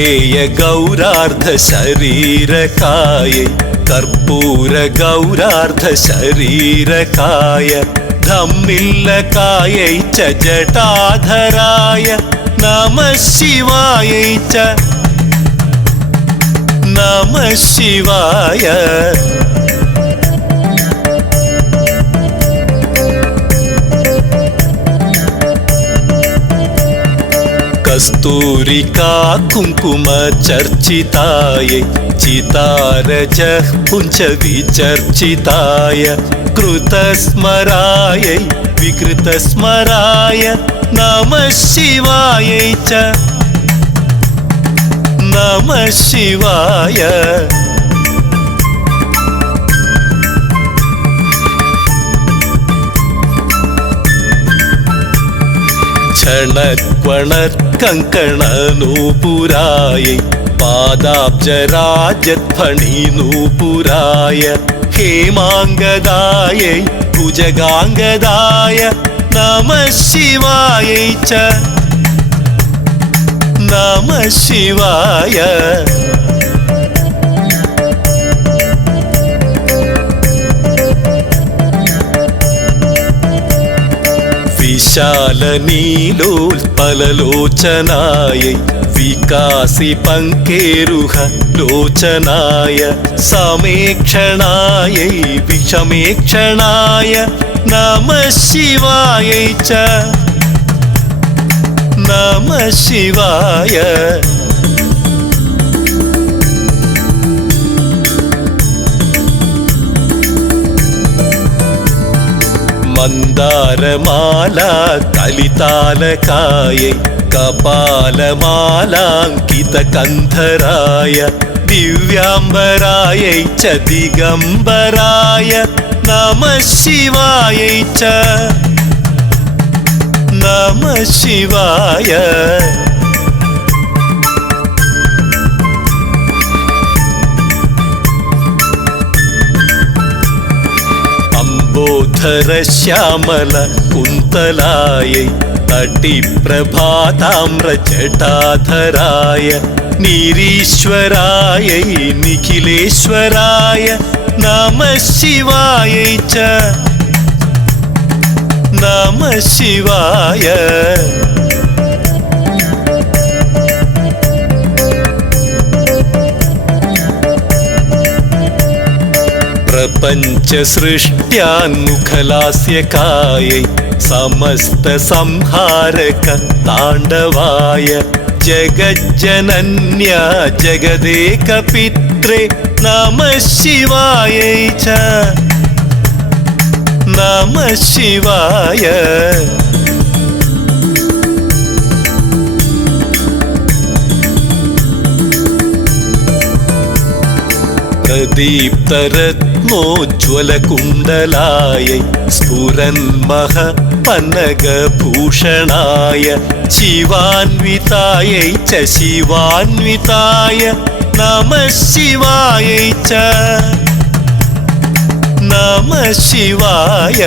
കൗസലേയ ഗൗരാർദ്ധ ശരീരകായ കർപ്പൂര ഗൗരാർദ്ധ ശരീരകായ ധമ്മില്ലകായ ച ജടാധരായ നമഃ ശിവായ ച നമഃ ശിവായ. കസ്തൂരികാ കുങ്കുമ ചർച്ചിതായ ചിതാരജ പുഞ്ച വിചർച്ചിതായ കൃതസ്മരായ വികൃതസ്മരായ നമഃ ശിവായ ച നമഃ ശിവായ. ക്ഷണക്വണർ കങ്കണനൂപുരായ പാദാബ്ജരാജധ്വനിനൂപുരായ ഹേമാംഗദായ ഭുജഗാംഗദായ നമഃ ശിവായ ച നമഃ ശിവായ. വിശാലനീലോൽപലലോചനായ വികാസി പങ്കേരുഹ ലോചനായ സമേക്ഷണായ വിഷമേക്ഷണായ നമഃ ശിവായ ച നമഃ ശിവായ. മന്ദാരമാല കലിതാലകായ കപാലമാലാങ്കിത കന്ധരായ ദിവ്യാംബരായ ച ദിഗംബരായ നമഃ ശിവായ ച നമഃ ശിവായ. അംബോധര ശ്യാമല കുന്തലായ തട്ടിപ്രഭാതാമ്രജടാധരായ നിരീശ്വരായ നിഖിലേശ്വരായ നമഃ ശിവായ ച നമഃ ശിവായ. പ്രപഞ്ച സൃഷ്ട്യാന്മുഖലാസ്യകായ സമസ്ത സംഹാരക താണ്ഡവായ ജഗജ്ജനന്യ ജഗദേക പിത്രേ നമഃ ശിവായ ച നമഃ ശിവായ. പ്രദീപ്തരത്നോജ്വലകുണ്ടലായ സ്ഫുരന്മഹ പന്നഗഭൂഷണായ ശിവാന്വിതായ ച ശിവാന്വിതായ നമഃ ശിവായ ച നമഃ ശിവായ.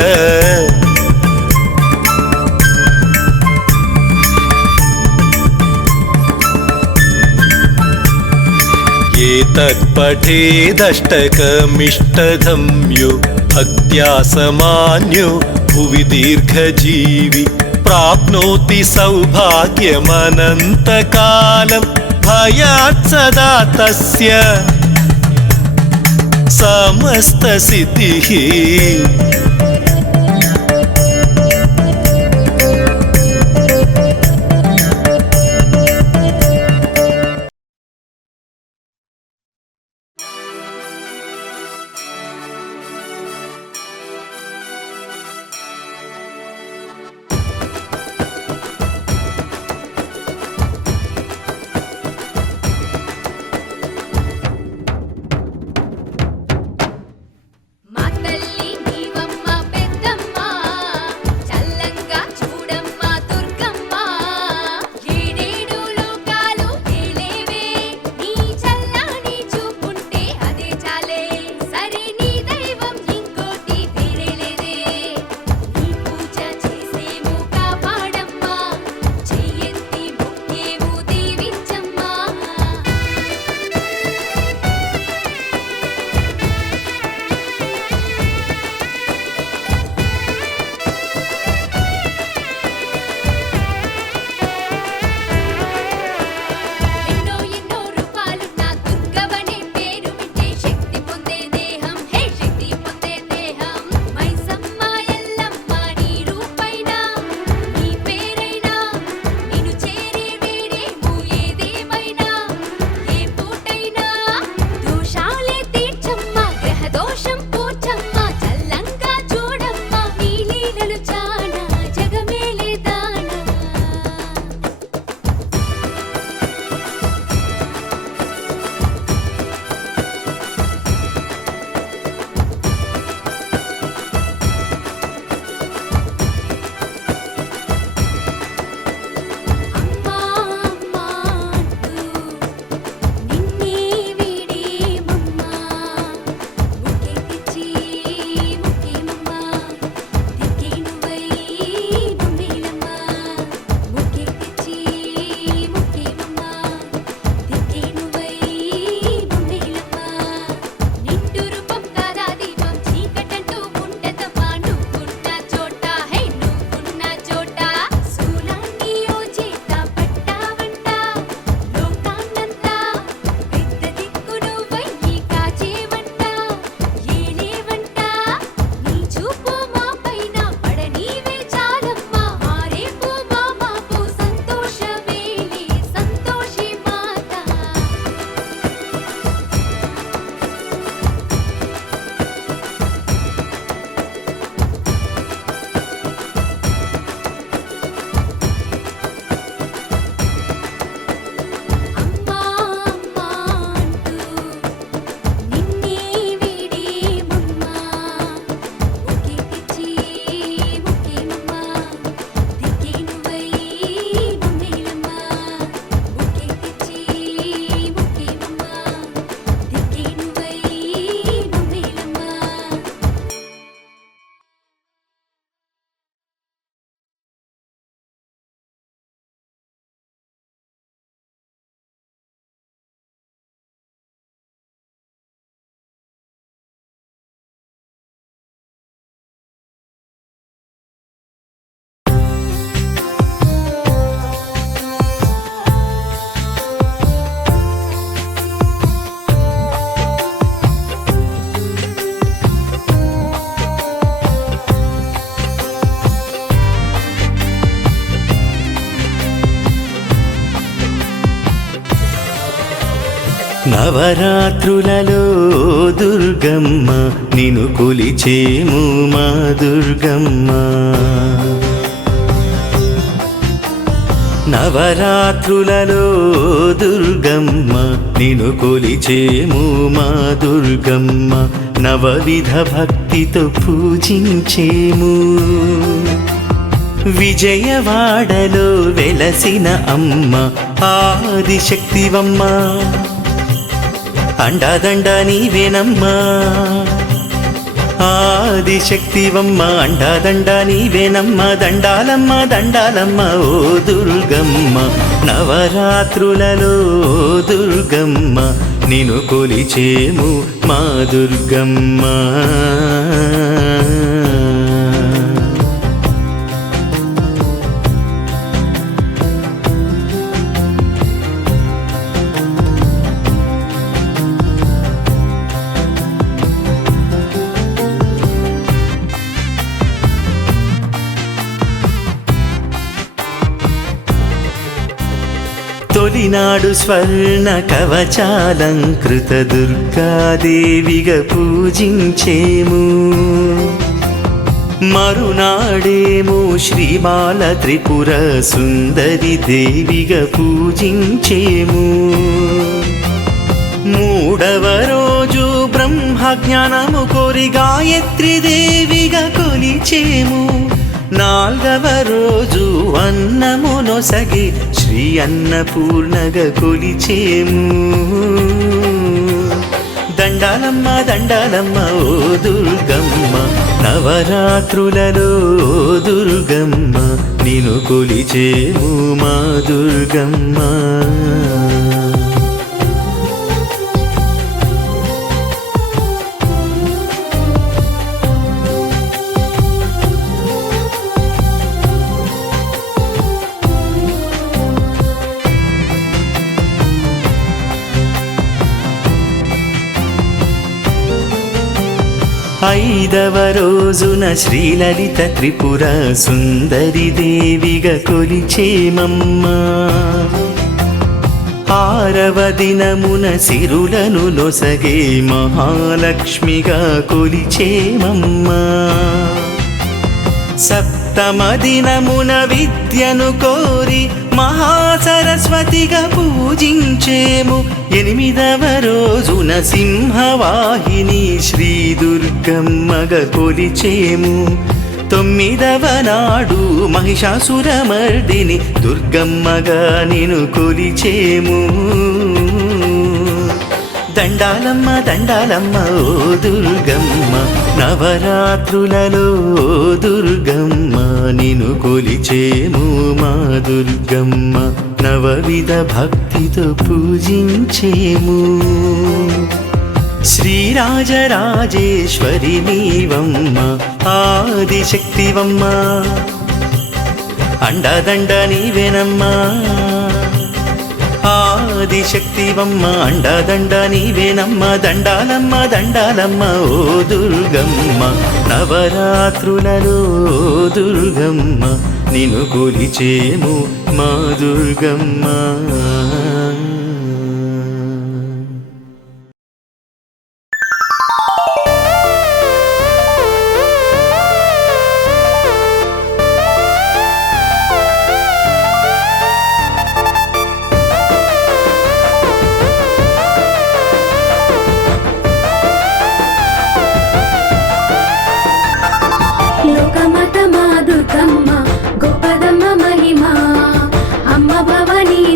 ഏതത്പഠേദഷ്ടകമിഷ്ടധമ്യോ ഭക്ത്യാ സമാന്യോ ഭുവി ദീർഘജീവി പ്രാപ്നോതി സൗഭാഗ്യമനന്തകാലം ഭയാത് സദാ തസ്യ സമസ്തസിദ്ധിഃ. మాతల్లి నీవ నవరాత్రులలో దుర్గమ్మ నిన్ను కొలిచేము మా దుర్గమ్మ. నవరాత్రులలో దుర్గమ్మ నిన్ను కొలిచేము మా దుర్గమ్మ. నవవిధ భక్తితో పూజించేము. విజయవాడలో వెలసిన అమ్మ ఆదిశక్తివమ్మ. అండాదండ నీవేనమ్మా ఆదిశక్తివమ్మ. అండాదండ నీవేనమ్మ. దండాలమ్మ దండాలమ్మ ఓ దుర్గమ్మ. నవరాత్రులలో దుర్గమ్మ నిన్ను కొలిచేము మా దుర్గమ్మ. తొలినాడు స్వర్ణ కవచాలంకృత దుర్గాదేవిగా పూజించేము. మరునాడేమో శ్రీమాల త్రిపుర సుందరి దేవిగా పూజించేము. మూడవ రోజు బ్రహ్మజ్ఞానము కోరి గాయత్రి దేవిగా కొలిచేము. నాల్గవ రోజు అన్నము నొసగి శ్రీ అన్నపూర్ణగా కొలిచేము. దండాలమ్మ దండాలమ్మ ఓ దుర్గమ్మ. నవరాత్రులలో దుర్గమ్మ నిన్ను కొలిచేము మా దుర్గమ్మ. ఐదవ రోజున శ్రీలలిత త్రిపుర సుందరి దేవిగా కొలిచేమమ్మ. ఆరవ దినమున సిరులను నొసగే మహాలక్ష్మిగా కొలిచేమమ్మ. సప్తమ దినమున విద్యను కోరి మహాసరస్వతిగా పూజించేము. ఎనిమిదవ రోజున సింహవాహిని శ్రీ దుర్గమ్మగా కొలిచేము. తొమ్మిదవ నాడు మహిషాసురమర్దిని దుర్గమ్మగా నిన్ను కొలిచేము. దండాలమ్మ దండాలమ్మ ఓ దుర్గమ్మ. నవరాత్రులలో దుర్గమ్మ నిన్ను కొలిచేము మా దుర్గమ్మ. నవవిధ భక్తితో పూజించేము. శ్రీరాజరాజేశ్వరి నీవమ్మ ఆదిశక్తివమ్మ. అండాదండ నీవేనమ్మా ఆదిశక్తివమ్మ. అండాదండ నీవేనమ్మ. దండాలమ్మ దండాలమ్మ ఓ దుర్గమ్మ. నవరాత్రులలో దుర్గమ్మ నిన్ను కొలిచేము మా దుర్గమ్మ.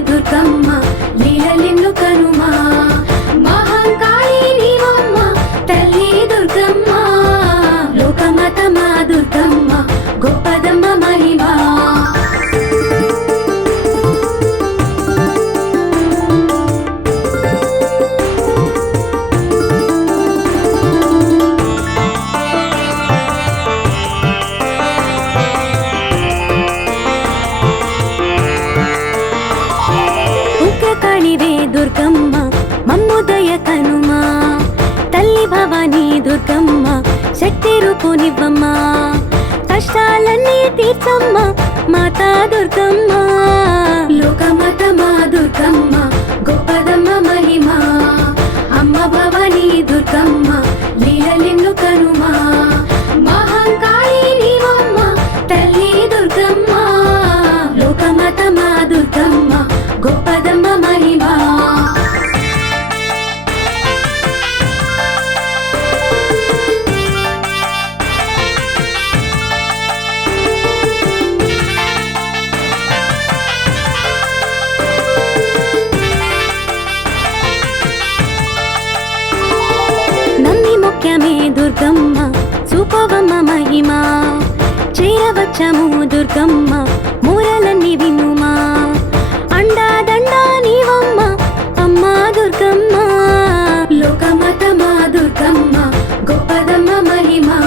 దుర్గమ్మ లీలలెన్ను కనుమా. మహంకాళి నీవమ్మ తల్లి దుర్గమ్మ. లోకమాత మా దుర్గమ్మ గొప్పదమ్మ మహిమా. దుర్గమ్మ మమ్ముదయ కనుమా. తల్లి భవానీ దుర్గమ్మ శక్తి రూపునివ్వమ్మ. కష్టాలన్నీ తీర్చమ్మ మాతా దుర్గమ్మ. లోకమాత మా దుర్గమ్మ గొప్పదమ్మ మహిమా. దుర్గమ్మ లీలలెన్ను కనుమా మహంకాళి నీవమ్మ తల్లి దుర్గమ్మ లోకమతమా దుర్గమ్మ గొప్పదమ్మ మహిమా నమ్మి ముఖ్యమే దుర్గమ్మ చూపవమ్మ మహిమా చేరవచ్చము దుర్గమ్మ మూరలన్నీ వినుమా అండా దండా నీవమ్మ అమ్మా దుర్గమ్మ లోకమతమా దుర్గమ్మ గొప్పదమ్మ మహిమా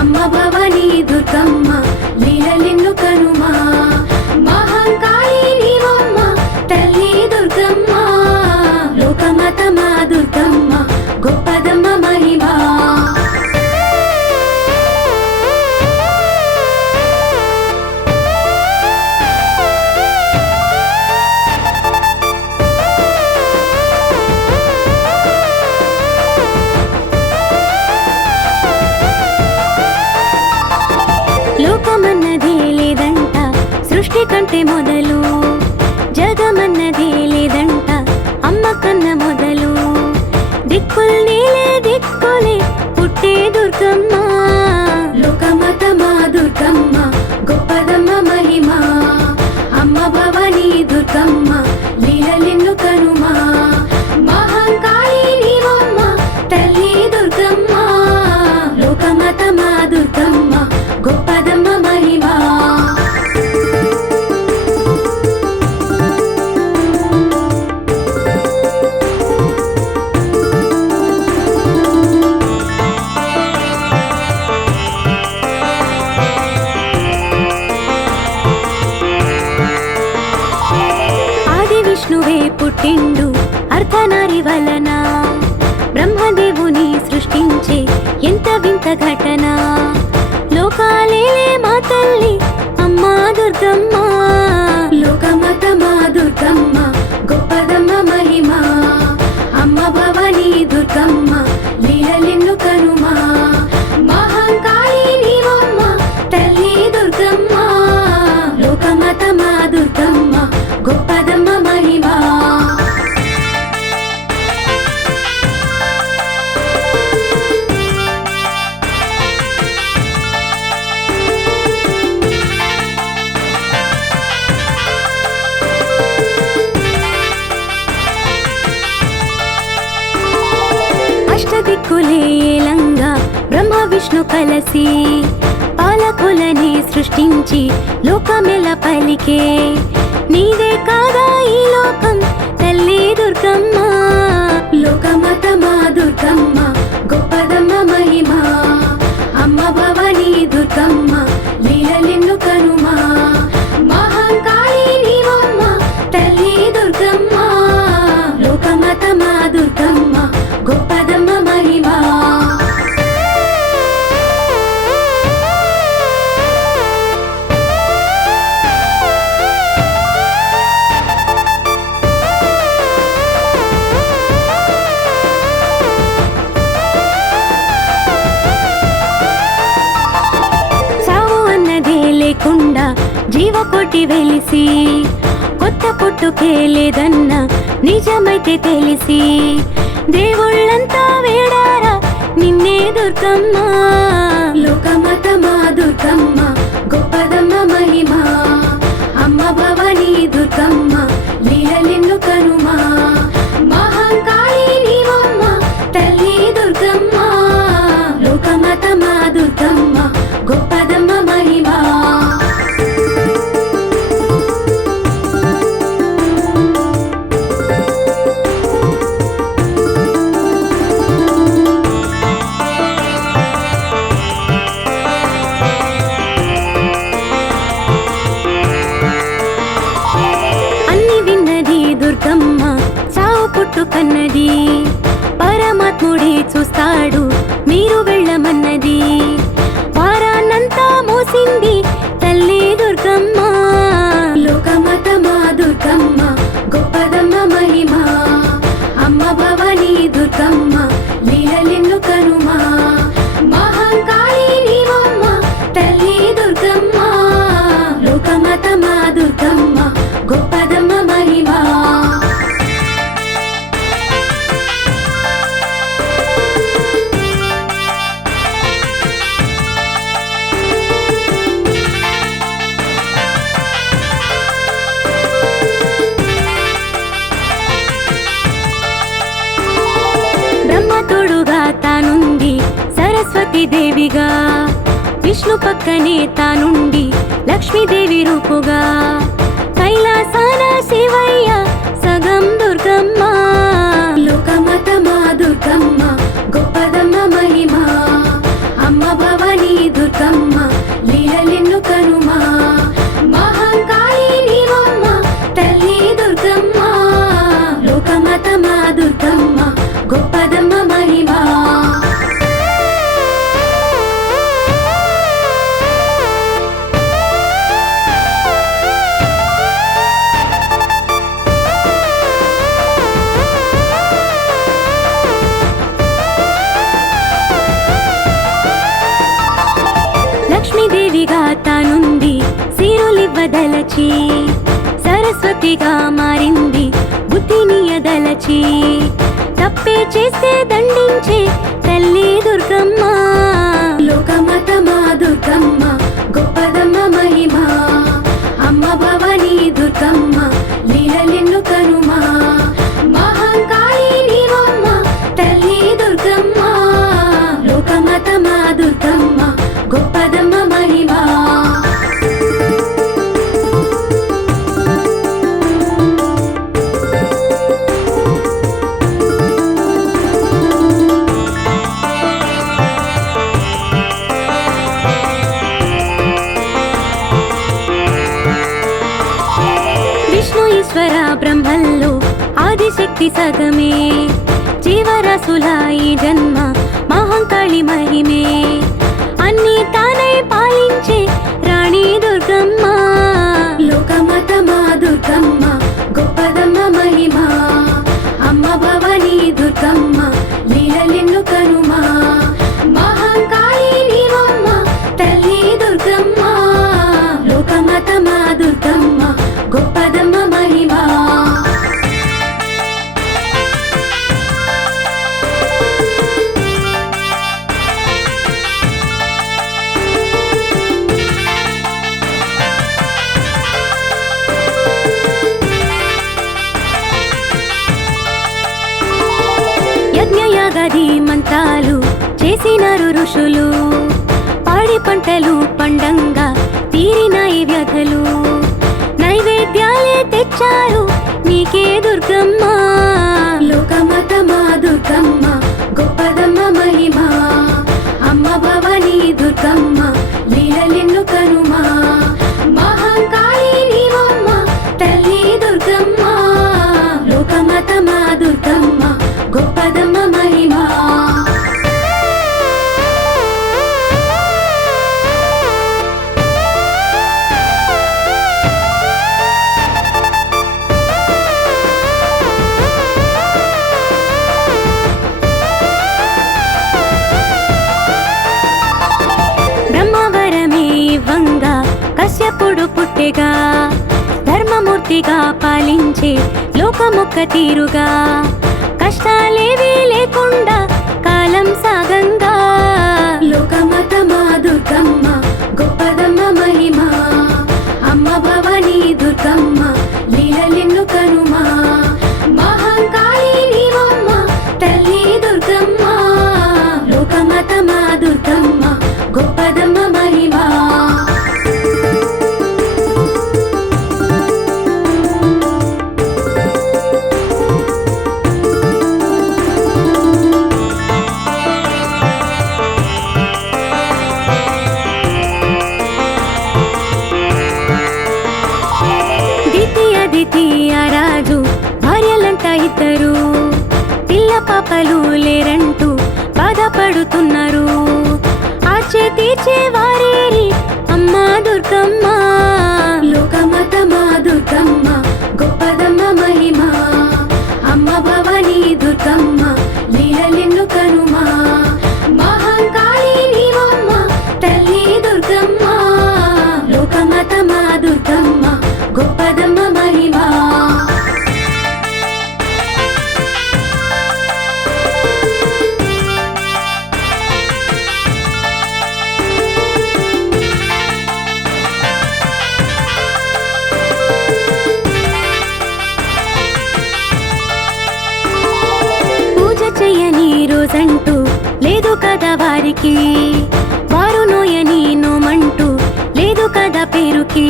అమ్మ భవానీ దుర్గమ్మ లీలలెన్ను కనుమా మహంకాళి నీవమ్మ తల్లి దుర్గమ్మ లోకమతమా దుర్గమ్మ గొప్పదమ్మ మహిమా లోకమన్నదే లేదంట సృష్టి కంటే మొదలు జగమన్నదే లేదంట అమ్మ కన్న మొదలు దిక్కుల్నే దిక్కులే పుట్టే దుర్గమ్మ లోకమతమా దుర్గమ్మ గొప్పదమ్మ మహిమా అమ్మ భవానీ దుర్గమ్మ లీలలెన్ను కనుమా మహంకాళి నీవమ్మ తల్లి దుర్గమ్మ లోకమతమా దుర్గమ్మ గొప్పదమ్మ మహిమా ఆది విష్ణువే పుట్టిండు అర్ధనారి వలన బ్రహ్మదేవుని సృష్టించే ఎంత వింత ఘటన లోకాలేలే మా తల్లి అమ్మా దుర్గమ్మ లోకమతమా దుర్గమ్మ గొప్పదమ్మ మహిమా అమ్మ భవానీ దుర్గమ్మ లీలలెన్ను కనుమా మహంకాళి నీవమ్మ తల్లి దుర్గమ్మ లోకమతమా దుర్గమ్మ గొప్పదమ్మ మహిమా అష్టదిక్కులే ఏలంగా బ్రహ్మ విష్ణు కలసి పాలకులని సృష్టించి లోకమెల పలికే నీదే కాదా ఈ లోకం తల్లి దుర్గమ్మ లోకమతమా దుర్గమ్మ గొప్పదమ్మ మహిమా అమ్మ భవానీ దుర్గమ్మ లీలలెన్ను కనుమా మహంకాళి నీవమ్మ తల్లి దుర్గమ్మ లోకమతమా దుర్గమ్మ గొప్పదమ్మ మహిమా సావు అన్నదే లేకుండా జీవకోటి వెలిసి కొత్త పుట్టుకే లేదన్న నిజమైతే తెలిసి దేవుళ్ళంతా వేడారా నిన్నే దుర్గమ్మ లోకమతమా దుర్గమ్మ గొప్పదమ్మ మహిమా అమ్మ భవానీ దుర్గమ్మ లీలలెన్ను కనుమా మహంకాళి నీవమ్మ తల్లి దుర్గమ్మ లోకమతమా దుర్గమ్మ గొప్పదమ్మ మహిమా దుర్గమ్మ సావు పుట్టుకన్నది పరమాత్ముడే చూస్తాడు మీరు వెళ్ళమన్నది వారాన్నంతా మోసింది తల్లి దుర్గమ్మ లోకమతమా దుర్గమ్మ గొప్పదమ్మ మహిమా అమ్మ భవానీ దుర్గమ్మ దేవిగా, విష్ణు పక్కనే తానుండి లక్ష్మీదేవి రూపుగా, కైలాసాన శివయ్య సగం దుర్గమ్మ, లోకమత మా దుర్గమ్మ గొప్పదమ్మ మహిమ, అమ్మ భవానీ దుర్గమ్మ లీలలెన్ను కనుమా, మహంకాళి నీవమ్మ తల్లి దుర్గమ్మ, లోకమత మా దుర్గమ్మ గొప్పదమ్మ మహిమ. లక్ష్మీదేవిగా తానుంది సిరులివ్వదలచి, సరస్వతిగా మారింది బుద్ధినియదలచి, తప్పే చేస్తే దండించే తల్లి దుర్గమ్మ, లోకమత మా దుర్గమ్మ గొప్పదమ్మ మహిమ, అమ్మ భవానీ దుర్గమ్మ లీలలెన్ను కనుమా, మహంకాళి నీవమ్మ తల్లి దుర్గమ్మ, లోకమత మా దుర్గమ్మ గొప్పదమ్మ మహిమ. విష్ణు ఈశ్వర బ్రహ్మల్లో ఆదిశక్తి సగమే, జీవరాశుల ఈ జన్మ మహంకాళి మహిమే, అన్ని తానై పాలించే రాణి దుర్గమ్మ, లోకమత మా దుర్గమ్మ గొప్పదమ్మ మహిమ, అమ్మ భవానీ దుర్గమ్మ లీలలెన్ను కనుమా, మహంకాళి నీవమ్మ తల్లి దుర్గమ్మ, లోకమత మా దుర్గమ్మ గొప్పదమ్మ మహిమ. యజ్ఞయాగాది మంత్రాలు చేసినారు ఋషులు, పాడి పంటలు పండంగా తీరినాయి వ్యధలు, నైవేద్యాలే తెచ్చారు నీకే దుర్గమ్మ, లోకమత మా దుర్గమ్మ గొప్పదమ్మ మహిమ, అమ్మ భవానీ దుర్గమ్మ లీలలెన్ను కనుమా, మహంకాళి నీవమ్మ తల్లి దుర్గమ్మ, లోకమత మా దుర్గమ్మ గొప్పదమ్మ మహిమ. బ్రహ్మవరమే ఇవ్వంగా కశ్యపుడు పుట్టెగా, ధర్మమూర్తిగా పాలించే లోకమొక్క తీరుగా, కష్టాలేవీ లేకుండా కాలం సాగంగా, లోకమత మా దుర్గమ్మ గొప్పదమ్మ మహిమ, అమ్మ భవానీ దుర్గమ్మ లీలలెన్ను కనుమా, మహంకాళి నీవమ్మ తల్లి దుర్గమ్మ, లోకమత మా దుర్గమ్మ గొప్పదమ్మ మహిమ. ద్వితీయ రాజు భార్యలంట ఇద్దరు, పిల్ల పాపలు లేరంటూ బాధపడుతున్నారు, ఆచే తీర్చే వారేరి అమ్మ దుర్గమ్మ, లోకమత మా దుర్గమ్మ గొప్పదమ్మ మహిమ, అమ్మ భవానీ దుర్గమ్మ లీలలెన్ను కనుమా, మహంకాళి నీవమ్మ తల్లి దుర్గమ్మ, లోకమత మా దుర్గమ్మ గొప్పదమ్మ మహిమ. కదా వారికి, వారు నోయని నోమంటూ లేదు కదా పేరుకి.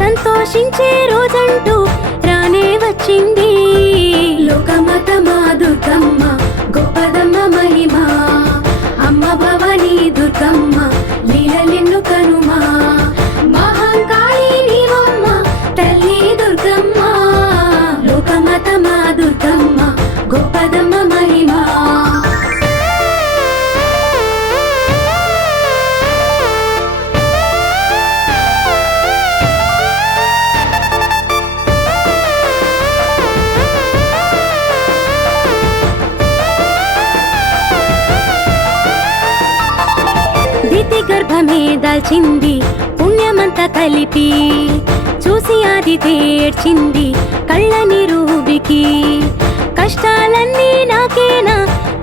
సంతోషించే రోజంటూ రానే వచ్చింది. లోకమాత మా దుర్గమ్మ గొప్పదమ్మ మహిమ, అమ్మ భవానీ దుర్గమ్మ లీలలెన్ను కనుమా. మహంకాళి నీవమ్మ తల్లి దుర్గమ్మ, లోకమాత మా దుర్గమ్మ గొప్పదమ్మ మహిమ. దితి గర్భమే దాల్చింది పుణ్యమంతా కలిపి, చూసి ఆది ఏడ్చింది కళ్ళ నిరూబికి. కష్టాలన్నీ నాకేనా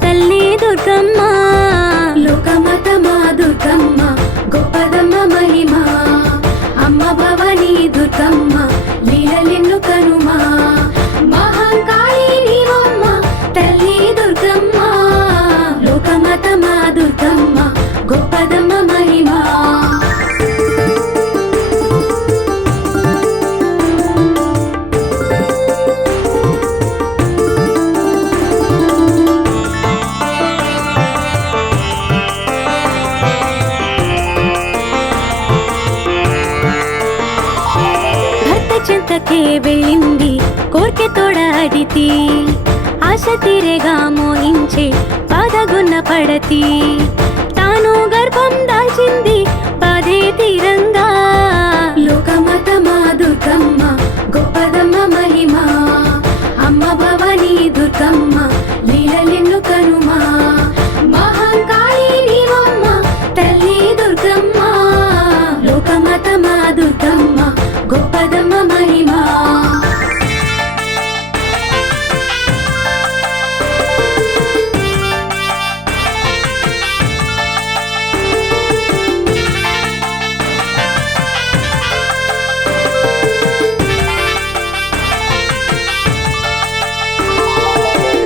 తల్లి దుర్గమ్మ, లోకమాత మా దుర్గమ్మ గొప్పదమ్మ మహిమ, అమ్మ భవానీ దుర్గమ్మ లీలలెన్ను కనుమా. మహంకాళి నీవమ్మ తల్లి దుర్గమ్మ, లోకమాత మా దుర్గమ్మ గొప్పదమ్మ మహిమ. భర్త చెంతకే వెళ్ళింది కోర్కె తోడ అడితి, ఆశ తీరేగా మోహించే బాధగున్న పడతి. తాను గర్భం దాల్చింది బాధే తీరంగా, లోకమాత మా దుర్గమ్మ గొప్పదమ్మ మహిమ, అమ్మ భవానీ దుర్గమ్మ లీలలెన్ను కనుమా. మహంకాళి నీవమ్మ తల్లి దుర్గమ్మ, లోకమాత మా దుర్గమ్మ గొప్పదమ్మ మహిమ.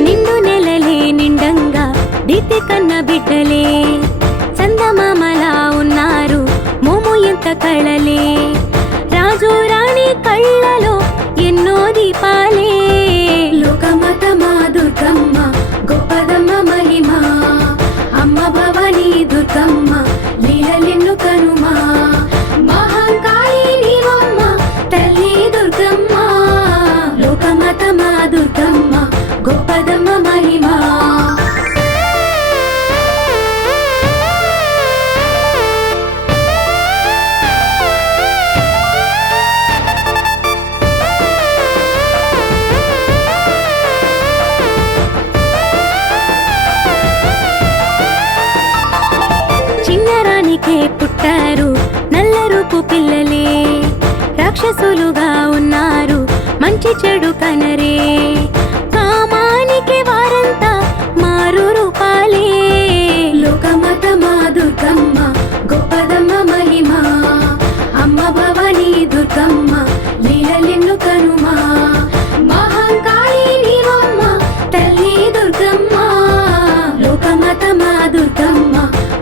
నిండు నెలలే నిండంగా దితి కన్న బిడ్డలే, చందమామలా ఉన్నారు మోము ఎంత కళలే. రాజు రాణి కళ్ళలో ఎన్నో దీపాలే, లోకమాత మా దుర్గమ్మ గొప్పదమ్మ మహిమ, అమ్మ భవానీ దుర్గమ్మ లీలలెన్ను కనుమా. మహంకాళి నీవమ్మ తల్లి దుర్గమ్మ, లోకమాత మా దుర్గమ్మ గొప్పదమ్మ మహిమ. చిన్నరానికే పుట్టారు నల్ల రూపు పిల్లలే, రాక్షసులుగా ఉన్నారు మంచి చెడు కనరే. కామానికి వారంతా మారు రూపాలే, లోకమాత మా దుర్గమ్మ గొప్పదమ్మ మహిమ, అమ్మ భవానీ దుర్గమ్మ లీలలెన్ను కనుమా. మహంకాళి నీవమ్మ తల్లి దుర్గమ్మ, లోకమాత మా దుర్గమ్మ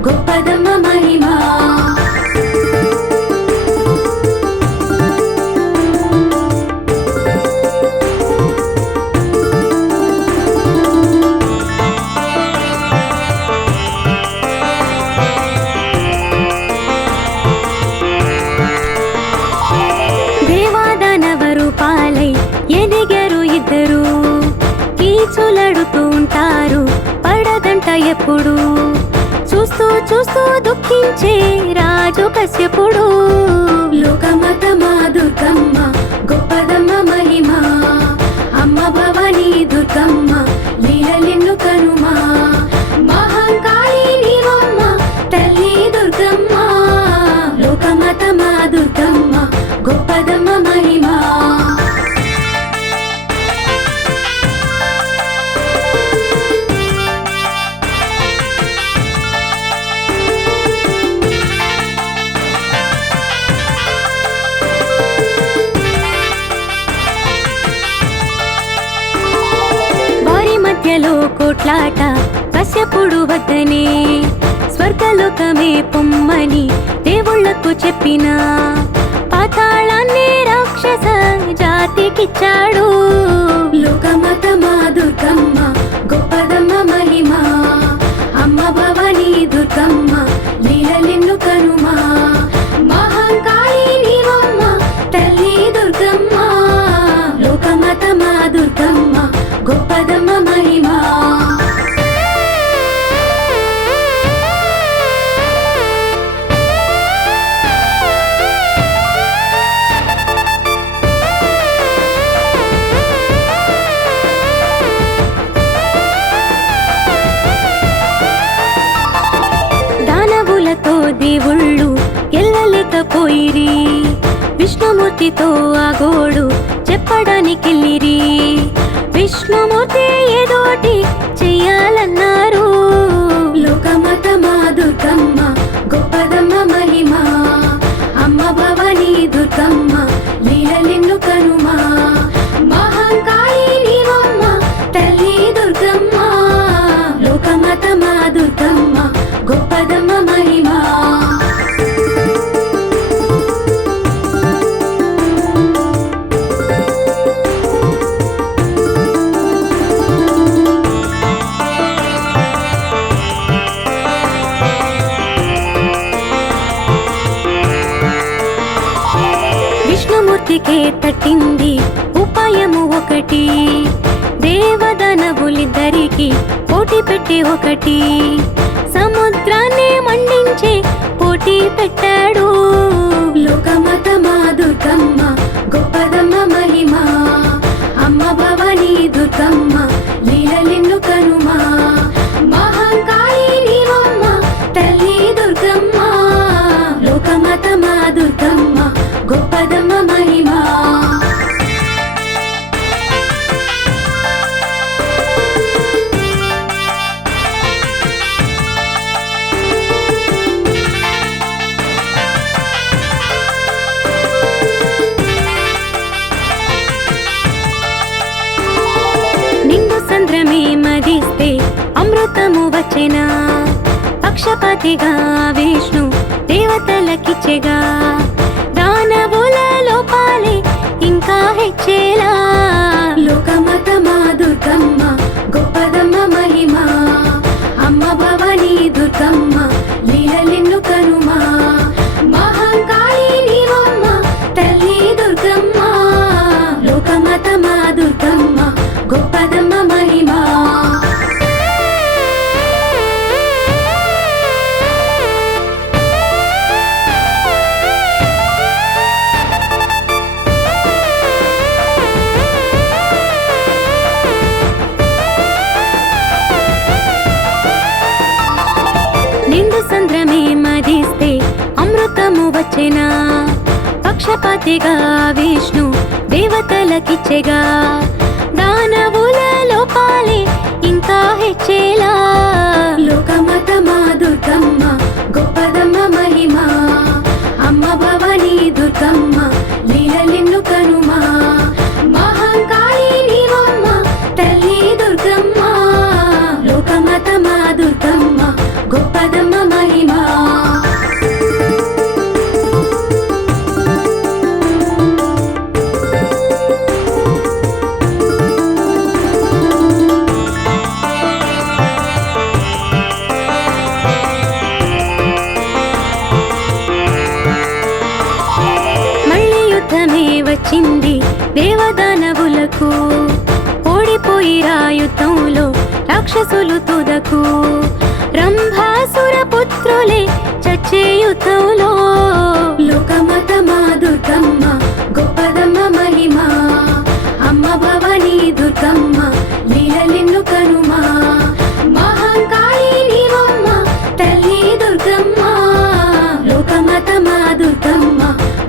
గొప్పదమ్మ మహిమ. దేవాదానవరు పాలై ఎదిగారు ఇద్దరు, కీచులడుతూ ఉంటారు పడదంట ఎప్పుడు. చూస్తూ చూస్తూ దుఃఖించే రాజు కశ్యపుడు, లోకమాత మా దుర్గమ్మ గొప్పదమ్మ మహిమ, అమ్మ భవానీ దుర్గమ్మ లీలలెన్ను కనుమా. మహంకాళి నీవమ్మ తల్లి దుర్గమ్మ, లోకమాత మా దుర్గమ్మ గొప్పదమ్మ మహిమ. కోట్లాట కశ్యపుడు వద్దనే స్వర్గలోకమే పొమ్మని దేవుళ్లకు చెప్పిన పాతాళాన్ని రాక్షస జాతికిచ్చాడు. లోకమతమా దుర్గమ్మ గొప్పదమ్మ మహిమ, అమ్మ భవానీ దుర్గమ్మ లీలలెన్ను కనుమా. మహంకాళి నీవమ్మ తల్లి దుర్గమ్మ, లోకమతమా దుర్గమ్మ గొప్పదమ్మ మహిమ. దానవులతో దేవుళ్ళు ఎల్లలేకపోయిరి, విష్ణుమూర్తితో ఆ గోడు చెప్పడానికెళ్ళిరి. విష్ణుమూర్తి ఏదోటి చెయ్యాలన్నారు. లోకమతమా దుర్గమ్మ గొప్పదమ్మ మహిమ, అమ్మ భవానీ దుర్గమ్మ లీలలెన్ను కనుమా. మహంకాళి నీవమ్మ తల్లి దుర్గమ్మ, లోకమతమా దుర్గమ్మ గొప్పదమ్మ మహిమ. విష్ణుమూర్తికే తట్టింది ఉపాయము ఒకటి, దేవదానవులిద్దరికి పోటీ పెట్టి ఒకటి. సముద్రాన్ని మండించి పోటీ పెట్టాడు. లోకమతమా దుర్గమ్మ గొప్పదమ్మ మహిమ, అమ్మ భవానీ దుర్గమ్మ లీలలెన్ను కనుమా. మహంకాళి నీవమ్మ తల్లి దుర్గమ్మ, లోకమతమా దుర్గమ్మ గొప్పదమ్మ మహిమ. నిండు సంద్రమే మదిస్తే అమృతము వచ్చెనా, పక్షపాతిగా విష్ణు దేవతలకిచ్చెగా. దానవుల లోపాలే ఇంకా హెచ్చేలా. లోకమతమా దుర్గమ్మ గొప్పదమ్మ మహిమ, అమ్మ భవానీ దుర్గమ్మ లీలలెన్ను కనుమా. మహంకాళి నీవమ్మ తల్లి దుర్గమ్మ, లోకమతమా దుర్గమ్మ గొప్పదమ్మ మహిమ. నిండు సంద్రమే మదిస్తే అమృతము వచ్చెనా, పక్షపాతిగా విష్ణు దేవతలకిచ్చెగా. దానవుల లోపాలే ఇంకా హెచ్చేలా. లోకమతమా దుర్గమ్మ గొప్పదమ్మ మహిమ, అమ్మ భవానీ దుర్గమ్మ లీలలెన్ను కనుమా. మహంకాళి నీవమ్మ తల్లి దుర్గమ్మ, లోకమతమా దుర్గమ్మ గొప్పదమ్మ మహిమ. మళ్ళీ యుద్ధమే వచ్చింది దేవదానవులకు, ఓడిపోయిరా యుద్ధంలో రాక్షసులు తుదకు. రంభాసుర పుత్రులే చచ్చే యుద్ధంలో. లోకమతమా దుర్గమ్మ గొప్పదమ్మ మహిమ, అమ్మ భవానీ దుర్గమ్మ లీలలెన్ను కనుమా. మహంకాళి నీవమ్మ తల్లి దుర్గమ్మ, లోకమతమా దుర్గమ్మ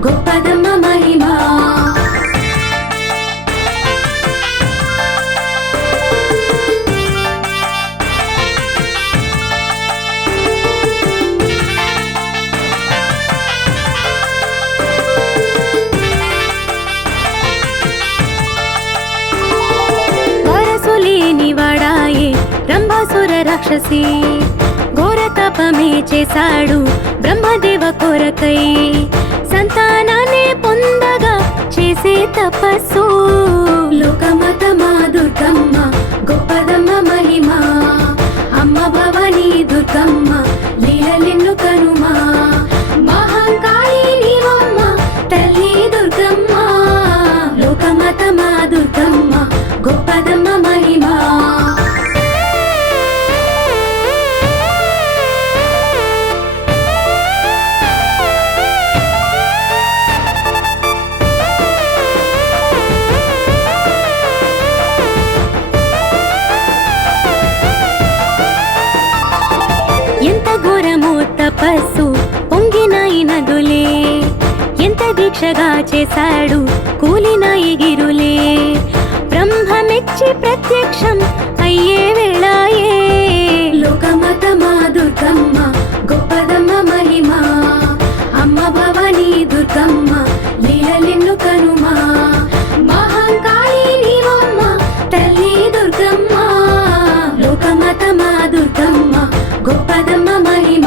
గొప్పదమ్మ మహిమ. రాక్షసి ఘోర తపమే చేశాడు బ్రహ్మదేవ కొరకై సంతానాన్ని పొందగా చేసే తపస్సు లోకమతమా దుర్గమ్మ గొప్పదమ్మ మహిమ అమ్మ భవానీ దుర్గమ్మ లీలలెన్ను కనుమా మహంకాళి నీవమ్మ తల్లి దుర్గమ్మ లోకమతమా దుర్గమ్మ గొప్పదమ్మ మహిమ ఎంత ఘోరమో తపస్సు పొంగినాయి నదులే ఎంత దీక్షగా చేశాడు కూలినాయి గిరులే బ్రహ్మమెచ్చి ప్రత్యక్షం అయ్యే వేళాయే లోకమతమా దుర్గమ్మ గొప్పదమ్మ మహిమ అమ్మ భవానీ దుర్గమ్మ లీలలెన్ను కనుమా మహంకాళి నీవమ్మ తల్లి దుర్గమ్మ లోకమతమా దుర్గమ్మ గొప్పదమ్మ మహిమ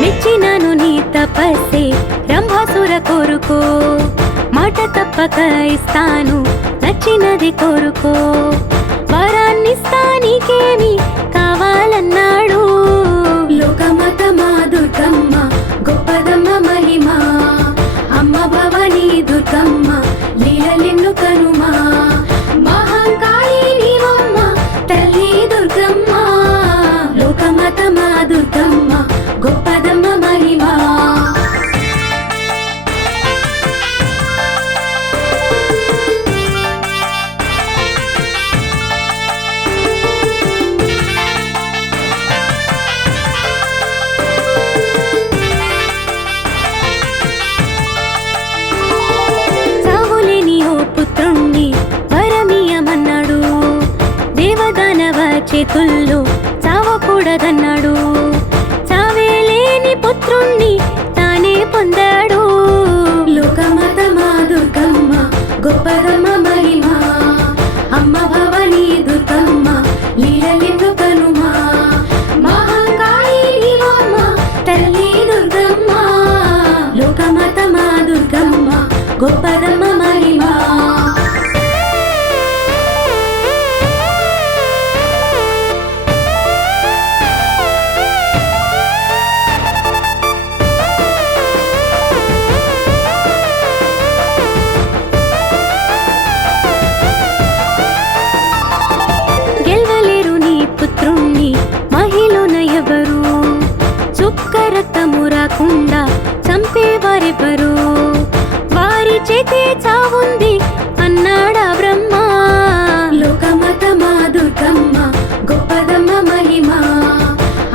మెచ్చినాను నీ తపస్సే రంభాసుర కోరుకో మాట తప్పక ఇస్తాను నచ్చినది కోరుకో వరాన్నిస్తా నీకేమి కావాలన్నాడు లోకమతమా దుర్గమ్మ గొప్పదమ్మ మహిమ అమ్మ భవానీ దుర్గమ్మ లీలలెన్ను కనుమా మహంకాళి నీవమ్మ తల్లి దుర్గమ్మ లోకమతమా దుర్గమ్మ గొప్పదమ్మ మహిమ పుత్రుణ్ణి వరమీయమన్నాడు దేవదానవ చేతుల్లో చావకూడదన్నాడు చావేలేని పుత్రుణ్ణి తానే పొందాడు లోకమతమా దుర్గమ్మ గొప్పదమ్మ మహిమ అమ్మ భవానీ దుర్గమ్మ లీలలెన్ను కనుమా మహంకాళి నీవమ్మ తల్లి దుర్గమ్మ లోకమతమా దుర్గమ్మ గొప్పదమ్మ మహిమ గెలవలేరు నీ పుత్రుణ్ణి మహిళన ఎవరు చుక్క రక్తము రాకుండా చంపేవారెవరు వారి చేతే చావుంది అన్నాడా బ్రహ్మ లోకమతమా దుర్గమ్మ గొప్పదమ్మ మహిమ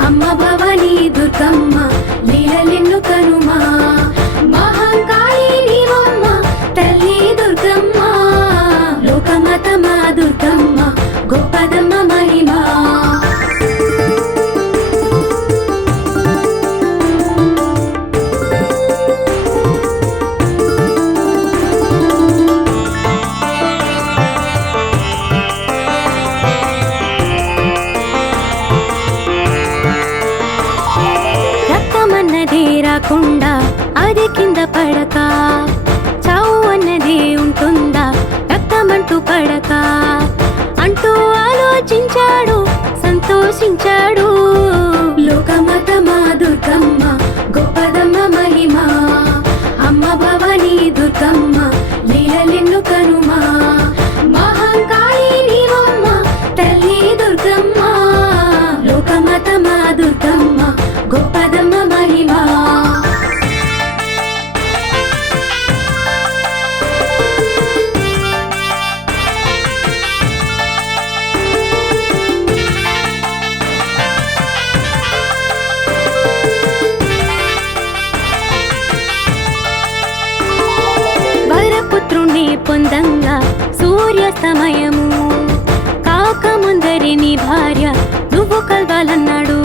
అమ్మ భవానీ దుర్గమ్మ లీలలెన్ను కనుమా మహంకాళి నీవమ్మ తల్లి దుర్గమ్మ లోకమతమా దుర్గమ్మ గొప్పదమ్మ మహిమ రక్తమన్నదే రాకుండా అది కింద పడక చావు అన్నదే ఉంటుందా రక్తమంటూ పడక అంటూ ఆలోచించాడు సంతోషించాడు లోకమతమా దుర్గమ్మ గొప్పదమ్మ మహిమ అమ్మ భవానీ దుర్గమ్మ లీలలెన్ను కనుమా మహంకాళి నీవమ్మ తల్లి దుర్గమ్మ లోకమతమా దుర్గమ్మ గొప్పదమ్మ మహిమ వరపుత్రుణ్ణి పొందంగా సూర్యాస్తమయము సాగరి నీ భార్య నువ్వు కలవాలన్నాడు.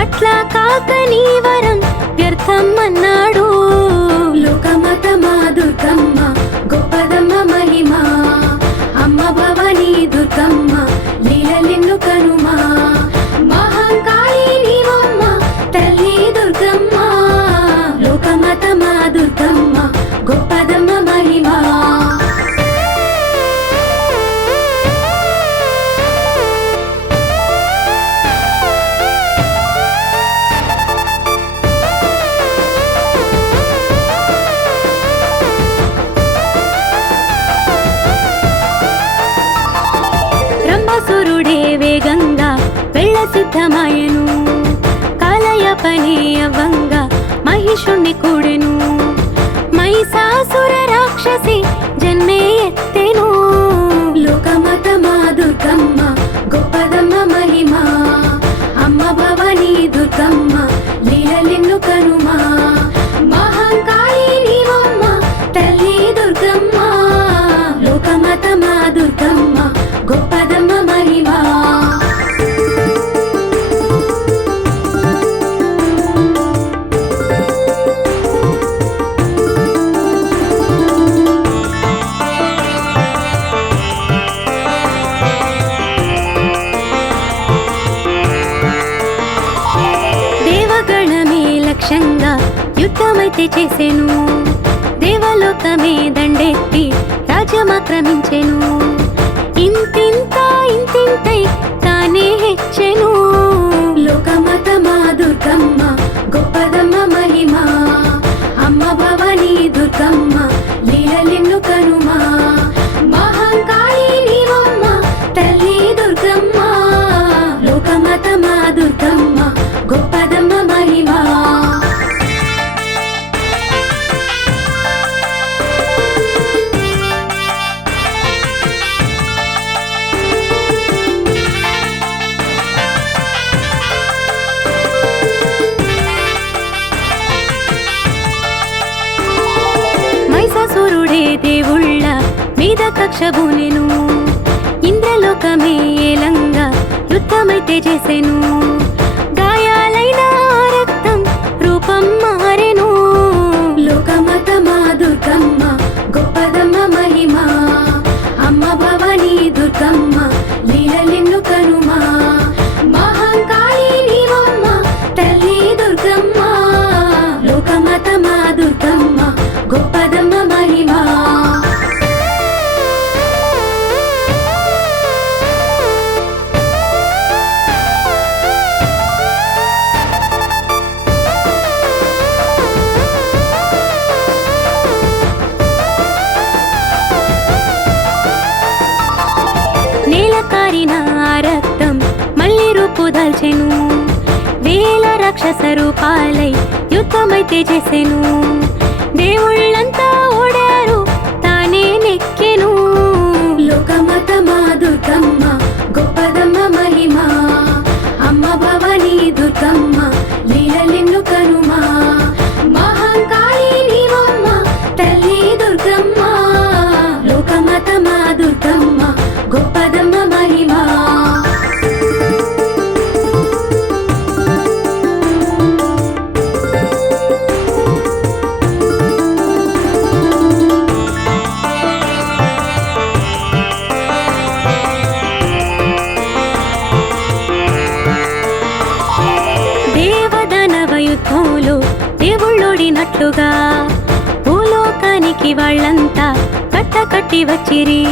అట్లా కాక నీ వరం వ్యర్థం అన్నాడు. లోకమతమా దుర్గమ్మ గొప్పదమ్మ మహిమ, అమ్మ భవానీ దుర్గమ్మ లీలలిన్ను కనుమా. మహంకాళి నీవమ్మ తల్లి దుర్గమ్మ, లోకమతమా దుర్గమ్మ గొప్పదమ్మ మహిమ. బ్రహ్మసురుడే వేగంగా వెళ్ళ సిద్ధమాయను. కాలయపనే అవ్వంగా మహిషుణ్ణి కూడెను. మహిషాసుర రాక్షసి జన్మే ఎత్తెను. లోకమతమా దుర్గమ్మ గొప్పదమ్మ మహిమ, అమ్మ భవానీ దుర్గమ్మ లీలలిన్ను కనుమా. మహంకాళి నీవమ్మ తల్లి దుర్గమ్మ, లోకమతమా దుర్గమ్మ గొప్పదమ్మ మహిమ. దేవగణమే లక్ష్యంగా యుద్ధమైతే చేసెను. దేవలోకమే దండెత్తి రాజ్యమాక్రమించెను. ఇంతింత ఇంతింతై తానే హెచ్చెను. లోకమతమా దుర్గమ్మ గొప్పదమ్మ మహిమ, అమ్మ భవానీ దుర్గమ్మ లీలలిన్ను కనుమా. మహంకాళి నీవమ్మ తల్లి దుర్గమ్మ, లోకమతమా దుర్గమ్మ గొప్పదమ్మ మహిమ. మహిషాసురుడే దేవుళ్ళ మీద కక్షబూనెను. ఇంద్రలోకమే ఏలంగా యుద్ధమైతే చేసెను. గాయాలైన రక్తం రూపం మారెను. లోకమతమా దుర్గమ్మ గొప్పదమ్మ మహిమ, అమ్మ భవానీ దుర్గమ్మ లీలలిన్ను కనుమా. మహంకాళి నీవమ్మ తల్లి దుర్గమ్మ, లోకమతమా దుర్గమ్మ గొప్పదమ్మ మహిమ. నేల కారిన రక్తం మళ్ళీ రూపు దాల్చెను. వేల రాక్షస రూపాలై యుద్ధమైతే చేసెను. దేవుళ్ళంతా ఓడారు తానే నెక్కెను. లోకమతమా దుర్గమ్మ గొప్పదమ్మ మహిమ, అమ్మ భవానీ దుర్గమ్మ లీలలిన్ను కనుమా. మహంకాళి నీవమ్మ తల్లి దుర్గమ్మ, లోకమతమా దుర్గమ్మ గొప్పదమ్మ మహిమ. దేవదానవ యుద్ధంలో దేవుళ్ళోడినట్లుగా భూలోకానికి వాళ్ళంతా కట్టకట్టి వచ్చిరి.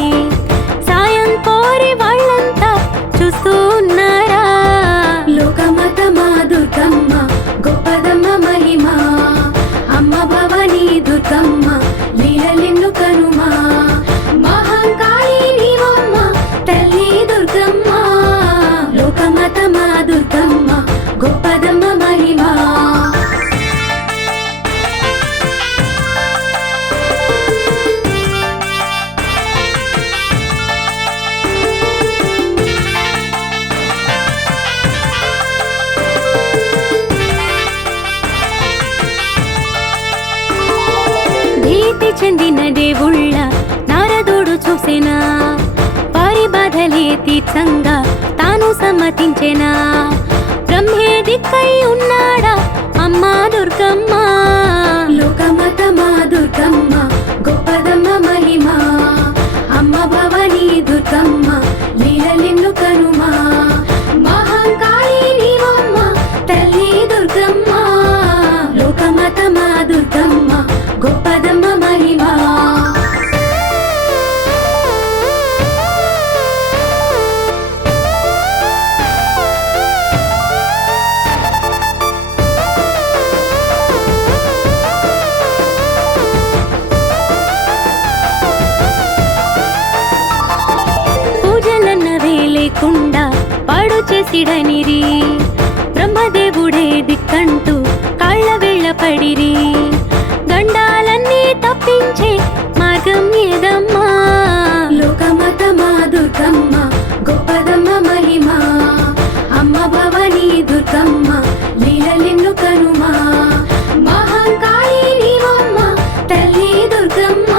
సాయం కోరి వాళ్ళంతా చూస్తూ ఉన్నారా. లోకమతమా దుర్గమ్మ గొప్పదమ్మ మహిమ, అమ్మ భవానీ దుర్గమ్మ లీలలిన్ను కనుమా. మహంకాళి నీవమ్మ తల్లి దుర్గమ్మ, లోకమతమా దుర్గమ్మ గొప్పదమ్మ మహిమ. చెందిన దేవుళ్ళ నారదుడు చూసెనా. వారి బాధల బాధలే తీర్చంగా తాను సమ్మతించెనా బ్రహ్మే దిక్కై ఉన్నాడా అమ్మా దుర్గమ్మ లోకమతమా దుర్గమ్మ గొప్పదమ్మ మహిమ అమ్మ భవానీ దుర్గమ్మ లీలలెన్ను కనుమా మహంకాళి నీవమ్మ తల్లి దుర్గమ్మ లోకమతమా దుర్గమ్మ గొప్పదమ్మ మహిమ లేకుండా పాడు చేసిడనిరి బ్రహ్మదేవుడే దిక్కంటూ కాళ్ళ వేళ్ళ పడిరి గండాలన్నీ తప్పించే మార్గం ఏదమ్మా లోకమతమా దుర్గమ్మ గొప్పదమ్మ మహిమ అమ్మ భవానీ దుర్గమ్మ లీలలెన్ను కనుమా మహంకాళి నీవమ్మ తల్లి దుర్గమ్మ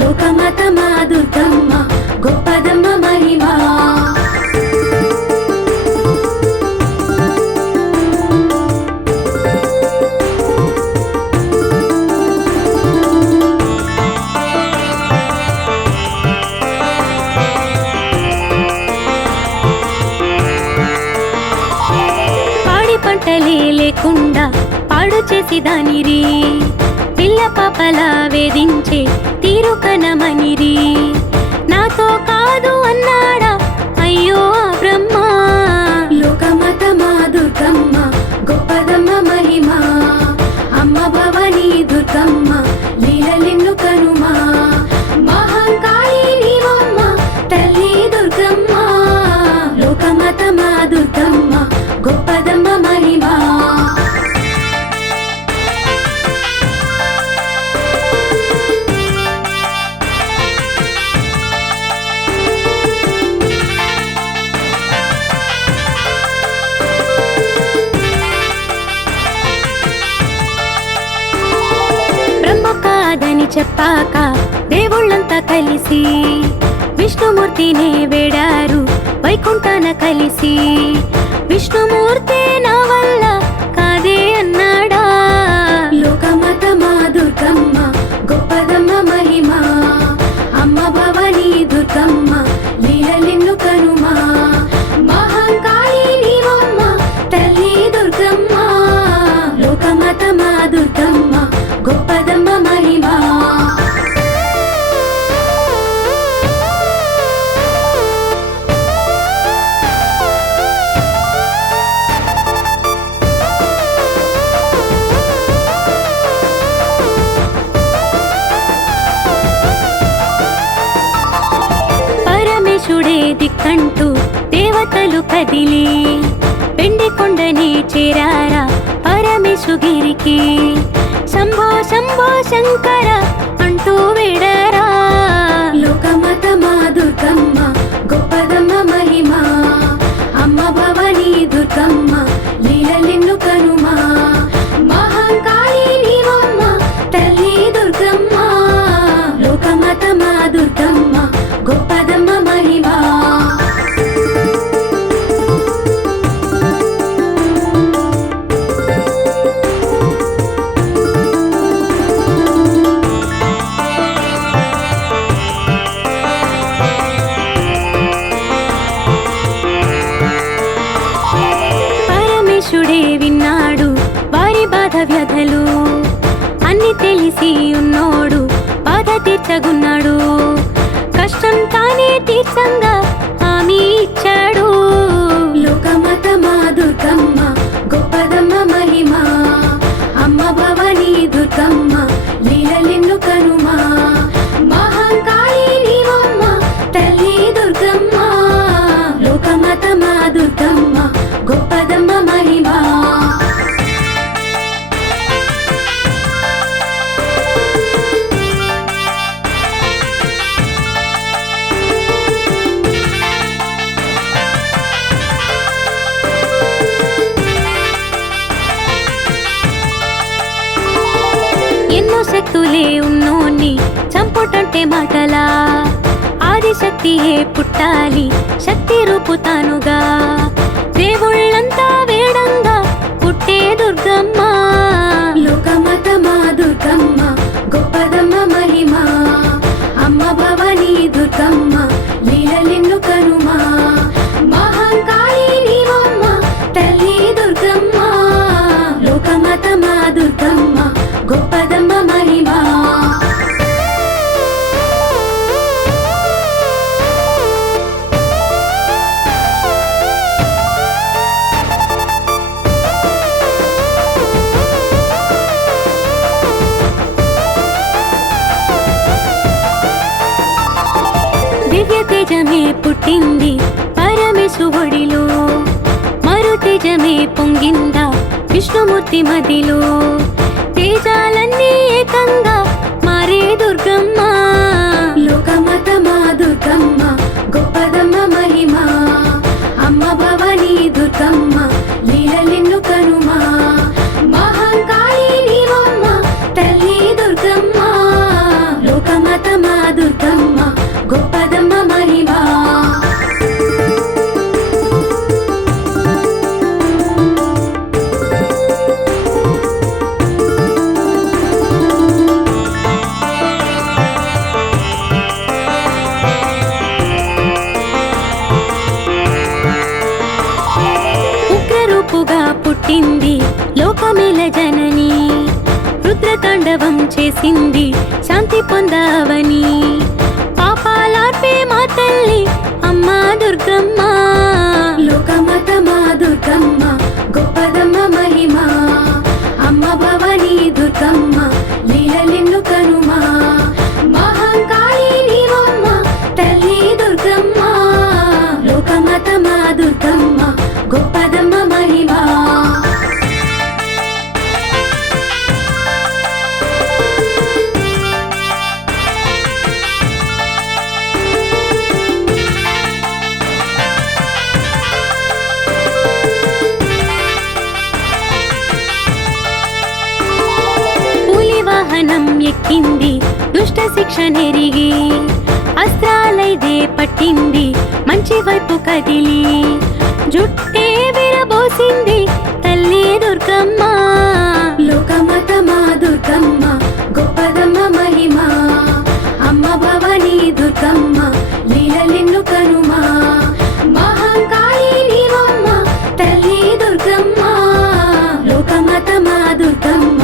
లోకమతమా దుర్గమ్మ గొప్పదమ్మ మహిమ పాడి పంటలే లేకుండా పాడు చేసి దానిరి పిల్ల పాపల వేధించే తీరు కనమనిరి నాతో కాదు అన్నాడా అయ్యో ఆ బ్రహ్మ లోకమతమా దుర్గమ్మ గొప్పదమ్మ మహిమ అమ్మ భవానీ దుర్గమ్మ లీలలెన్ను కనుమా మహంకాళి నీవమ్మ తల్లి దుర్గమ్మ లోకమతమా దుర్గమ్మ గొప్పదమ్మ మహిమ కాదని చెప్పాక దేవుళ్ళంతా కలిసి విష్ణుమూర్తినే వేడారు వైకుంఠాన కలిసి విష్ణుమూర్తి నా వల్ల కాదే అన్నాడా లోకమతమా దుర్గమ్మ గొప్పదమ్మ మహిమ అమ్మ భవానీ దుర్గమ్మ లీలలెన్ను కనుమా మహంకాళి నీవమ్మ తల్లి దుర్గమ్మ లోకమతమా దుర్గమ్మ గొప్పదమ్మ మహిమ పరమేశుడే దిక్కంటూ దేవతలు కదిలి పెండి కొండని చేరారా పరమేశుగిరికి శంభో శంభో శంకర అంటూ వేడరా లోకమతమా దుర్గమ్మ గొప్పదమ్మ మహిమ అమ్మ భవానీ దుర్గమ్మ లీలలెన్ను కనుమా మహంకాళి నీవమ్మ తల్లి దుర్గమ్మ లోకమతమా దుర్గమ్మ గొప్పదమ్మ మహిమ పరమేశుడే విన్నాడు వారి బాధ వ్యధలు అన్ని తెలిసి ఉన్నోడు బాధ తీర్చగున్నాడు కష్టం తానే తీర్చంగా హామీ ఇచ్చాడు లోకమతమా దుర్గమ్మ గొప్పదమ్మ మహిమ అమ్మ భవానీ దుర్గమ్మ లీలలెన్ను కనుమా మహంకాళి నీవమ్మ తల్లి దుర్గమ్మ లోకమతమా దుర్గమ్మ గొప్పదమ్మ మహిమ ఎన్నో శక్తులే ఉన్నోన్ని చంపుటంటే మాటలా ఆదిశక్తియే పుట్టాలి శక్తి రూపుతానుగా దేవుళ్ళంతా వేడంగా పుట్టే దుర్గమ్మ లోకమతమా దుర్గమ్మ గొప్పదమ్మ మహిమ అమ్మ భవానీ దుర్గమ్మ లీలలెన్ను కనుమా మహంకాళి నీవమ్మ తల్లి దుర్గమ్మ లోకమతమా దుర్గమ్మ గొప్పదమ్మ మహిమ దివ్య తేజమే పుట్టింది పరమేశ్వరుడిలో మరు తేజమే పొంగిందా విష్ణుమూర్తి మదిలో తేజాలన్నీ ఏకంగా మారే దుర్గమ్మ లోకమతమా దుర్గమ్మ గొప్పదమ్మ మహిమ అమ్మ భవానీ దుర్గమ్మ లీలలెన్ను కనుమా మహంకాళి నీవమ్మ తల్లి దుర్గమ్మ లోకమతమా దుర్గమ్మ గొప్పదమ్మ మహిమ ఉగ్రరూపుగా పుట్టింది లోకమేల జనని రుద్రతాండవం చేసింది శాంతి పొందవని పాపాలార్పే మా తల్లి అమ్మా దుర్గమ్మ లోకమతమా దుర్గమ్మ గొప్పదమ్మ మహిమ అమ్మ భవానీ దుర్గమ్మ లీలలెన్ను కనుమా మహంకాళి నీవమ్మ తల్లి దుర్గమ్మ లోకమతమా దుర్గమ్మ గొప్పదమ్మ మహిమ వాహనం ఎక్కింది దుష్ట శిక్ష నెరిగి అస్త్రాలైదే పట్టింది మంచి వైపు కదిలి జుట్టే విరబోసింది తల్లి దుర్గమ్మ లోకమతమా దుర్గమ్మ గొప్పదమ్మ మహిమ అమ్మ భవానీ దుర్గమ్మ లీలలెన్ను కనుమా మహంకాళి నీవమ్మ తల్లి దుర్గమ్మ లోకమతమా దుర్గమ్మ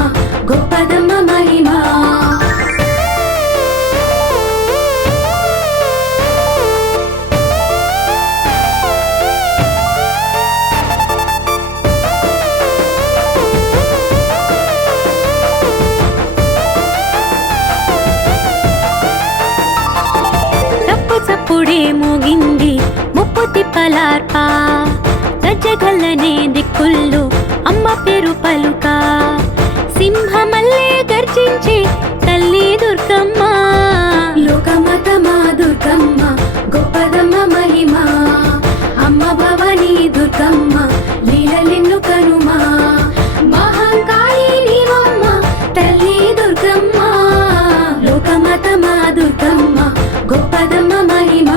గొప్పదమ్మ మహిమ తప్పు చప్పుడే మోగింది ముప్పు తిప్పలార్పా గజ్జగల్లనే దిక్కుల్లో అమ్మ పేరు పలుక సింహమల్లే గర్జించి తల్లి దుర్గమ్మ లోకమతమా దుర్గమ్మ గొప్పదమ్మ మహిమ అమ్మ భవానీ దుర్గమ్మ లీలలెన్ను కనుమా మహంకాళి నీవమ్మ తల్లి దుర్గమ్మ లోకమతమా దుర్గమ్మ గొప్పదమ్మ మహిమ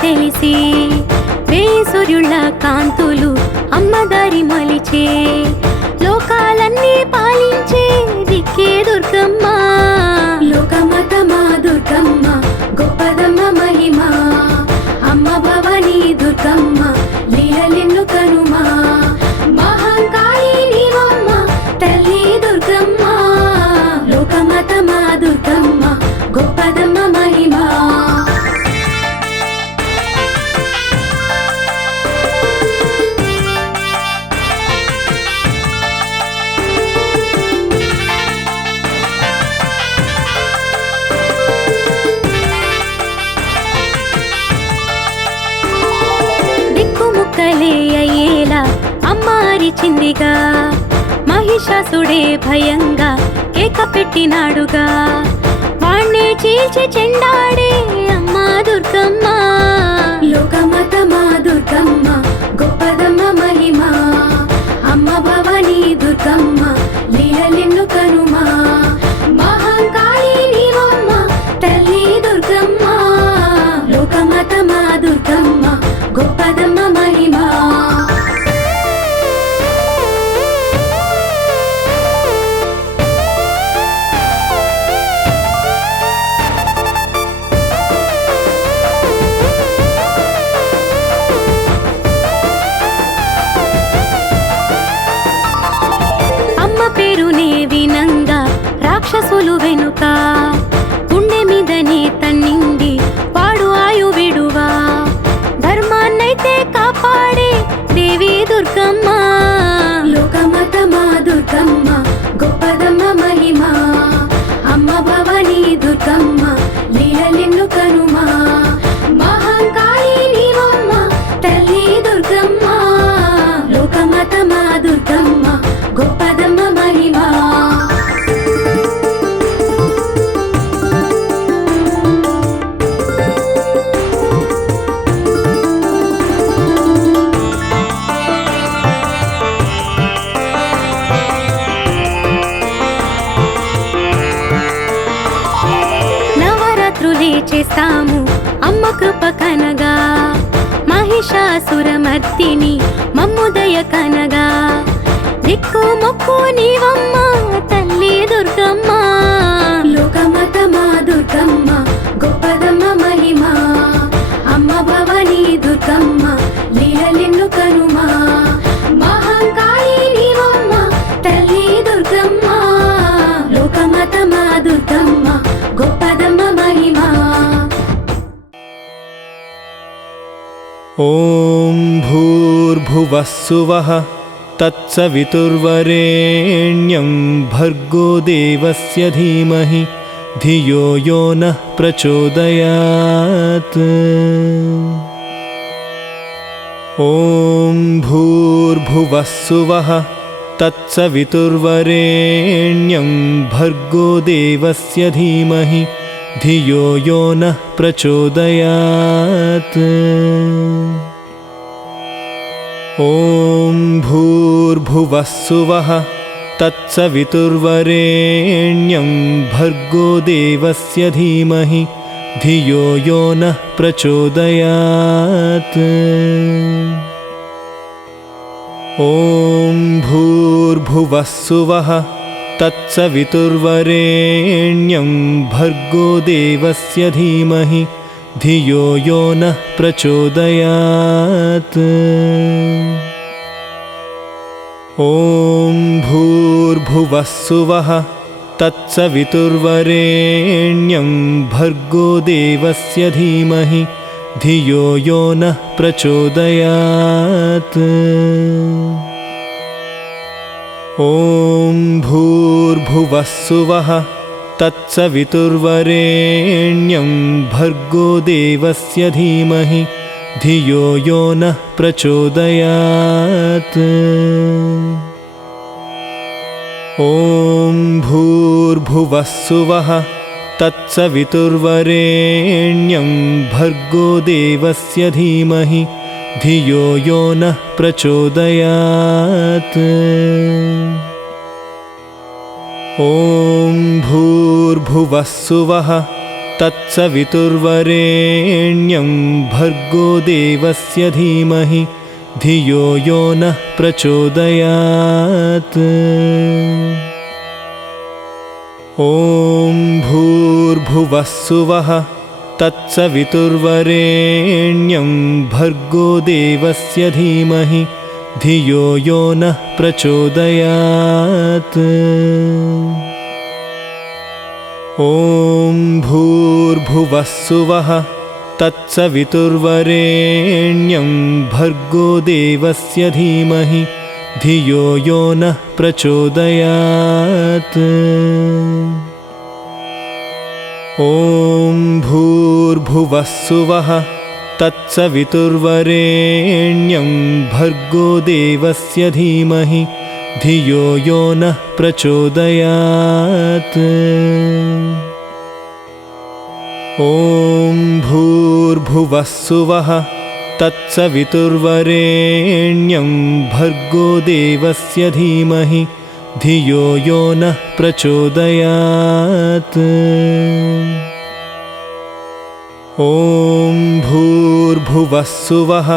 తెలిసి వేయి సూర్యుళ్ళ కాంతులు అమ్మ దారి మలిచే లోకాలన్నీ పాలించే దిక్కే దుర్గమ్మ లోకమతమా దుర్గమ్మ గొప్పదమ్మ మహిమ అమ్మ భవానీ దుర్గమ్మ లీలలెన్ను కనుమా మహంకాళి నీవమ్మ తల్లి దుర్గమ్మ లోకమతమా దుర్గమ్మ గొప్పదమ్మ మహిమ దిక్కుముక్కలే అయ్యేలా అమ్మ అరిచిందిగా మహిమ మహిషాసుడే భయంగా కేక పెట్టినాడుగా వాణ్ణే చీల్చి చెండాడే అమ్మా దుర్గమ్మ లోకమాతమా దుర్గమ్మ గొప్పదమ్మ మహిమ అమ్మ భవానీ దుర్గమ్మ లీలలెన్ను కనుమా మహాకాళి నీవమ్మ తల్లి దుర్గమ్మ లోకమాతమా దుర్గమ్మ గొప్పదమ్మ మహిమ పేరునే వినంగా రాక్షసులు వెనుక గుండె మీదనే తన్నిండి వాడు ఆయు విడువా ధర్మాన్నైతే కాపాడే దేవి దుర్గమ్మ లోకమాతమా దుర్గమ్మ గొప్పదమ్మ మహిమ అమ్మ భవానీ దుర్గమ్మ లీలలెన్ను కనుమా మహాకాళి నీవమ్మ తల్లి దుర్గమ్మ లోకమాతమా దుర్గమ్మ గొప్పదమ్మ మహిమ నవరాత్రులే చేస్తాము అమ్మ కృప కనగా మహిషాసురమర్దిని మమ్ముదయ కనగా దిక్కు మొక్కు నీవమ్మ తల్లి దుర్గమ్మ లోకమాతమా దుర్గమ్మ గొప్పదమ్మ మహిమ అమ్మ భవానీ దుర్గమ్మ లీలలెన్ను కనుమా మహాకాళి నీవమ్మ తల్లి దుర్గమ్మ లోకమాతమా దుర్గమ్మ గొప్పదమ్మ మహిమ ఓం భూర్భువః స్సువః తత్సవితుర్వరేణ్యం భర్గో దేవస్య ధీమహి ధియో యో నః ప్రచోదయాత్ ఓం భూర్భువః స్సువః తత్సవితుర్వరేణ్యం భర్గో దేవస్య ధీమహి ధియో యో నః ప్రచోదయాత్ ఓం భూర్భువః స్సువః తత్సవితుర్వరేణ్యం భర్గో దేవస్య ధీమహి ధియో యో నః ప్రచోదయాత్ ఓం భూర్భువః స్సువః తత్సవితుర్వరేణ్యం భర్గో దేవస్య ధీమహి ధియో యో నః ప్రచోదయాత్ ఓం భూర్భువః స్సువః తత్సవితుర్వరేణ్యం భర్గో దేవస్య ధీమహి ధియో యో నః ప్రచోదయాత్ ఓం భూర్భువః స్సువః తత్సవితుర్వరేణ్యం భర్గో దేవస్య ధీమహి ధియో యో నః ప్రచోదయాత్ ఓం భూర్భువః స్సువః తత్సవితుర్వరేణ్యం భర్గో దేవస్య ధీమహి ధియో యో నః ప్రచోదయాత్ ఓం భూర్భువః స్సువః తత్సవితుర్వరేణ్యం భర్గో దేవస్య ధీమహి ధియో యో నః ప్రచోదయాత్ ఓం భూర్భువః స్సువః తత్సవితుర్వరేణ్యం భర్గో దేవస్య ధీమహి ధియో యో నః ప్రచోదయాత్ ఓం భూర్భువః స్సువః తత్సవితుర్వరేణ్యం భర్గో దేవస్య ధీమహి ధియో యో నః ప్రచోదయాత్ ఓం భూర్భువః స్సువః తత్సవితుర్వరేణ్యం భర్గో దేవస్య ధీమహి धियो यो नः प्रचोदयात्। ॐ भूर्भुवः स्वः तत्सवितुर्वरेण्यं भर्गो देवस्य धीमहि धियो यो नः प्रचोदयात्। ॐ भूर्भुवः स्वः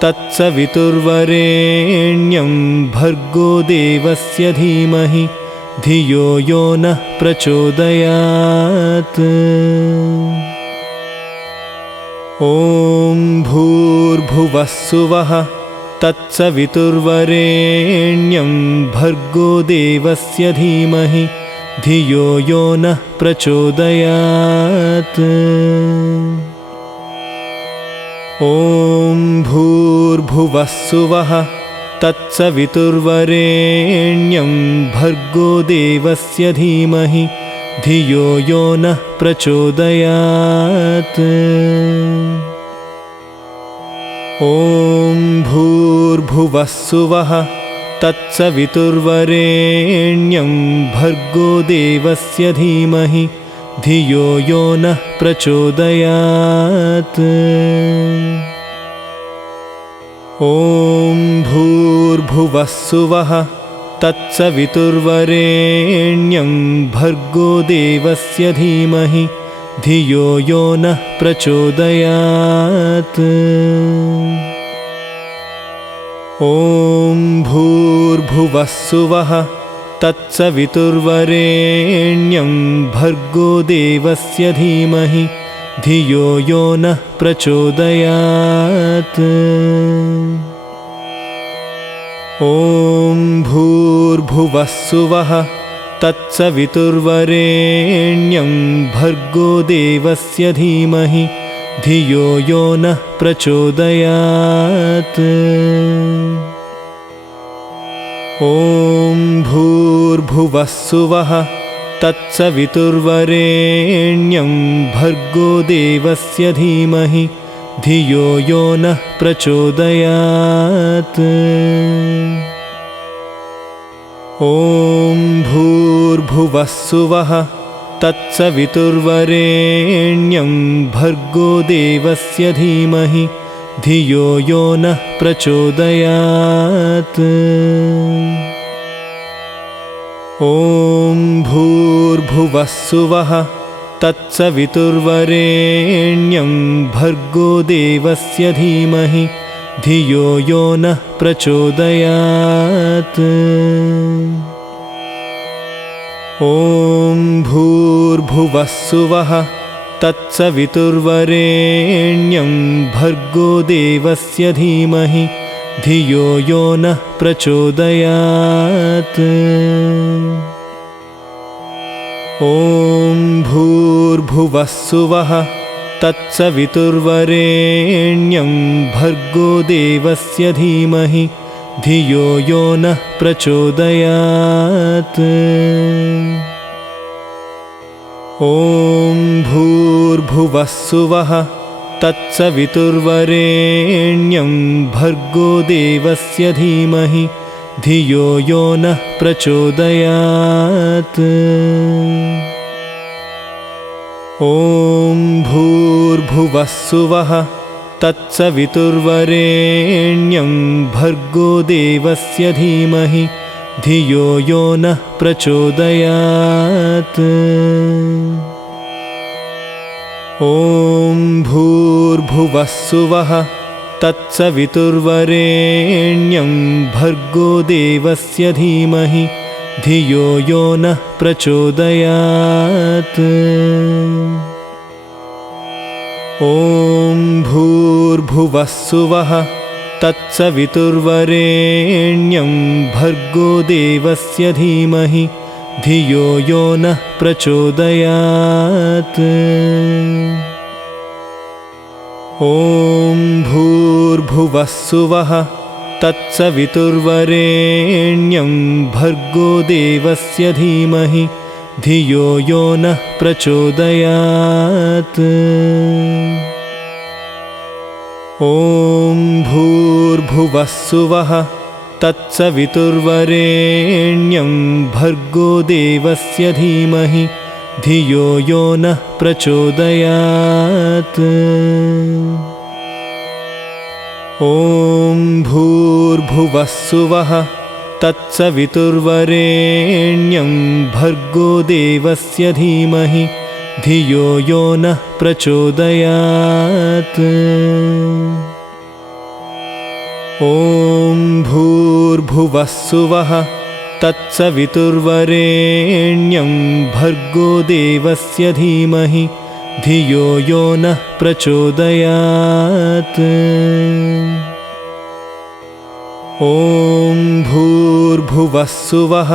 तत्सवितुर्वरेण्यं भर्गो देवस्य धीमहि धियो यो नः प्रचोदयात्। ॐ भूर्भुवः स्वः तत्सवितुर्वरेण्यं भर्गो देवस्य धीमहि धियो यो नः प्रचोदयात्। ॐ भूर्भुवः स्वः तत्सवितुर्वरेण्यं भर्गो देवस्य धीमहि धियो यो नः प्रचोदयात्। ॐ भूर्भुवः स्वः तत्सवितुर्वरेण्यं भर्गो देवस्य धीमहि धियो यो नः प्रचोदयात्। ॐ भूर्भुवः स्वः तत्सवितुर्वरेण्यं भर्गो देवस्य धीमहि धियो यो नः प्रचोदयात्। ॐ भूर्भुवः स्वः तत्सवितुर्वरेण्यं भर्गो देवस्य धीमहि धियो यो नः प्रचोदयात्। ॐ भूर्भुवः स्वः तत्सवितुर्वरेण्यं भर्गो देवस्य धीमहि धियो यो नः प्रचोदयात्। ॐ भूर्भुवः स्वः तत्सवितुर्वरेण्यं भर्गो देवस्य धीमहि धियो यो नः प्रचोदयात्। ॐ भूर्भुवः स्वः तत्सवितुर्वरेण्यं भर्गो देवस्य धीमहि धियो यो नः प्रचोदयात्। ॐ भूर्भुवः स्वः तत्सवितुर्वरेण्यं भर्गो देवस्य धीमहि धियो यो नः प्रचोदयात्। ॐ भूर्भुवः स्वः तत्सवितुर्वरेण्यं भर्गो देवस्य धीमहि धियो यो नः प्रचोदयात्। ॐ भूर्भुवः स्वः तत्सवितुर्वरेण्यं भर्गो देवस्य धीमहि धियो यो नः प्रचोदयात्। ॐ भूर्भुवः स्वः तत्सवितुर्वरेण्यं भर्गो देवस्य धीमहि धियो यो नः प्रचोदयात्। ॐ भूर्भुवः स्वः तत्सवितुर्वरेण्यं भर्गो देवस्य धीमहि धियो यो नः प्रचोदयात्। ॐ भूर्भुवः स्वः तत्सवितुर्वरेण्यं भर्गो देवस्य धीमहि धियो यो नः प्रचोदयात्। ॐ भूर्भुवः स्वः तत्सवितुर्वरेण्यं भर्गो देवस्य धीमहि धियो यो नः प्रचोदयात्। ॐ भूर्भुवः स्वः तत्सवितुर्वरेण्यं भर्गो देवस्य धीमहि धियो यो नः प्रचोदयात्। ॐ भूर्भुवः स्वः तत्सवितुर्वरेण्यं भर्गो देवस्य धीमहि धियो यो नः प्रचोदयात्। ॐ भूर्भुवः सुवः तत्सवितुर्वरेण्यं भर्गो देवस्य धीमहि धियो यो नः प्रचोदयात्। ॐ भूर्भुवः सुवः तत्सवितुर्वरेण्यं भर्गो देवस्य धीमहि धियो यो नः प्रचोदयात्। ॐ भूर्भुवः सुवः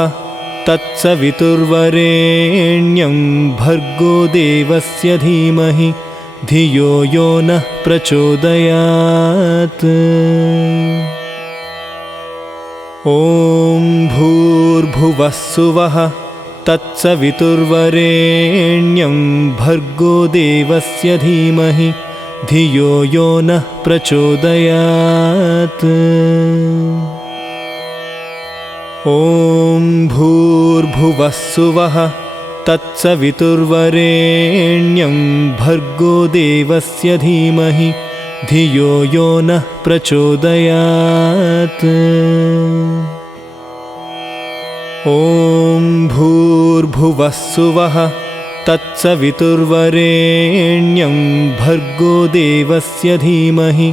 तत्सवितुर्वरेण्यं भर्गो देवस्य धीमहि धियो यो नः प्रचोदयात्। ॐ भूर्भुवः सुवः तत्सवितुर्वरेण्यं भर्गो देवस्य धीमहि धियो यो नः प्रचोदयात्। ॐ भूर्भुवः सुवः तत्सवितुर्वरेण्यं भर्गो देवस्य धीमहि धियो यो नः प्रचोदयात्। ॐ भूर्भुवः सुवः तत्सवितुर्वरेण्यं भर्गो देवस्य धीमहि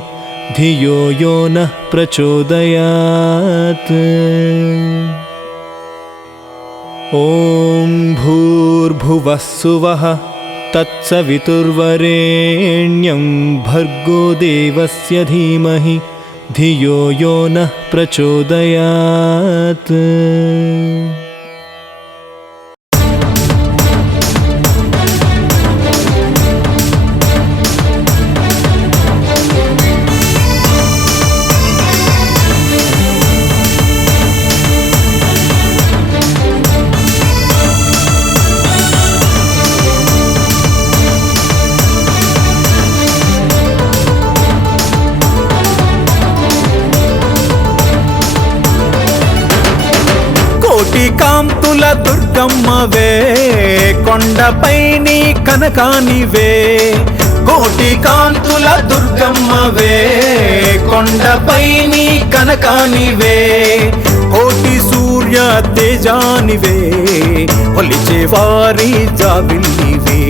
धियो यो नः प्रचोदयात्। ॐ भूर्भुवः सुवः तत्सवितुर्वरेण्यं भर्गो देवस्य धीमहि धियो यो नः प्रचोदयात्। కాంతుల దుర్గమ్మవే కొండపై నీ కనకానివే, కోటి కాంతుల దుర్గమ్మవే కొండపై నీ కనకానివే, కోటి సూర్య తేజానివే కొలిచే వారి జాబిల్లివే,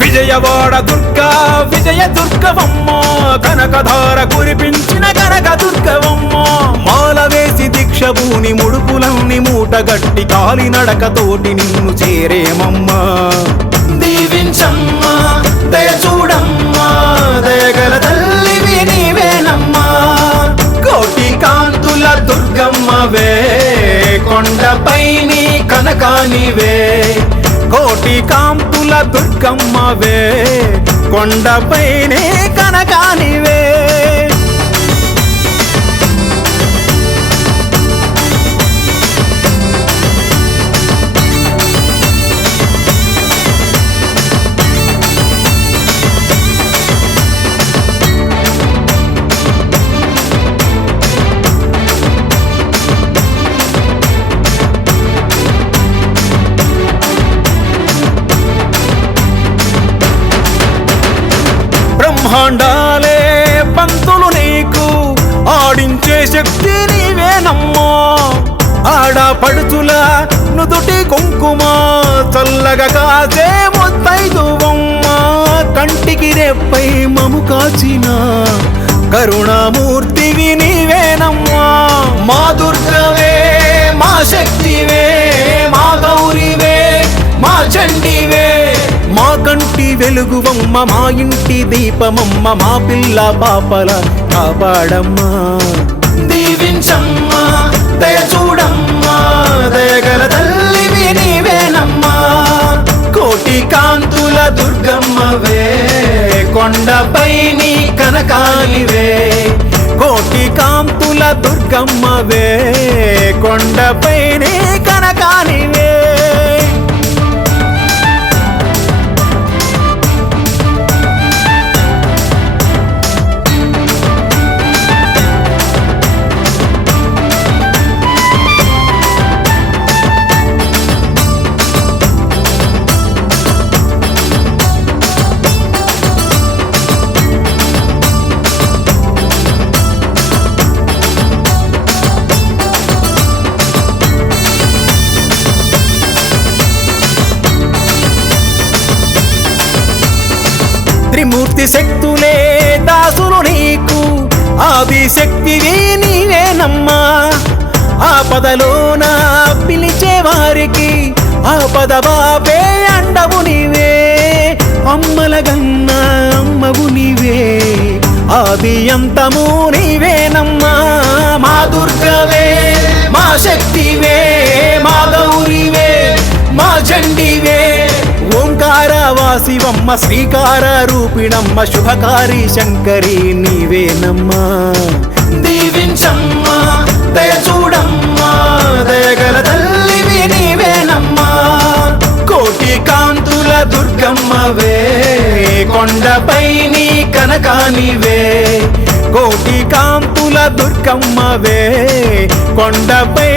విజయవాడ దుర్గా విజయ దుర్గవమ్మ, కనకధార కురిపించిన కనక దుర్గవమ్మ, మాల వేసి దీక్షభూని ముడుపులన్నీ మూటగట్టి కాలినడకతోటి నిన్ను చేరేమమ్మా, దీవించమ్మా దయ చూడమ్మా దయగల తల్లివి నీవేనమ్మా, కోటి కాంతుల దుర్గమ్మవే కొండపై నీ కనకానివే, కోటి కాంతుల దుర్గమ్మవే కొండపైనే కనకానివే. బ్రహ్మాండాలే పంతులు నీకు ఆడించే శక్తి నీవేనమ్మా, ఆడపడుచుల నుదుటి కుంకుమ చల్లగా కాచే ముత్తైదువమ్మ, కంటికి రెప్పై మము కాచిన కరుణామూర్తివి నీవేనమ్మా, మా దుర్గవే మా శక్తివే మా గౌరివే మా చండివే, మా కంటి వెలుగువమ్మ మా ఇంటి దీపమమ్మ, మా పిల్ల పాపల కాపాడమ్మా, దీవించమ్మా దయ చూడమ్మా దయగల తల్లివి నీవేనమ్మా, కోటి కాంతుల దుర్గమ్మవే కొండపై నీ కనకానివే, కోటి కాంతుల దుర్గమ్మవే కొండపై నీ కనకానివే. త్రిమూర్తి శక్తులే దాసులు నీకు ఆది శక్తివి నీవేనమ్మా ఆపదలోన పిలిచే వారికి ఆపద బాపే అండవు నీవే అమ్మల గన్న అమ్మవు నీవే ఆది అంతము నీవేనమ్మా మా దుర్గవే మా శక్తివే మా గౌరివే మా చండివే ఓంకారవాసివమ్మ శ్రీకార రూపిణమ్మ శుభకారి శంకరి నీవేనమ్మా దీవించమ్మా దయ చూడమ్మా దయగల తల్లివి నీవేనమ్మా కోటి కాంతుల దుర్గమ్మవే కొండపై నీ కనకానివే కోటి కాంతుల దుర్గమ్మవే కొండపై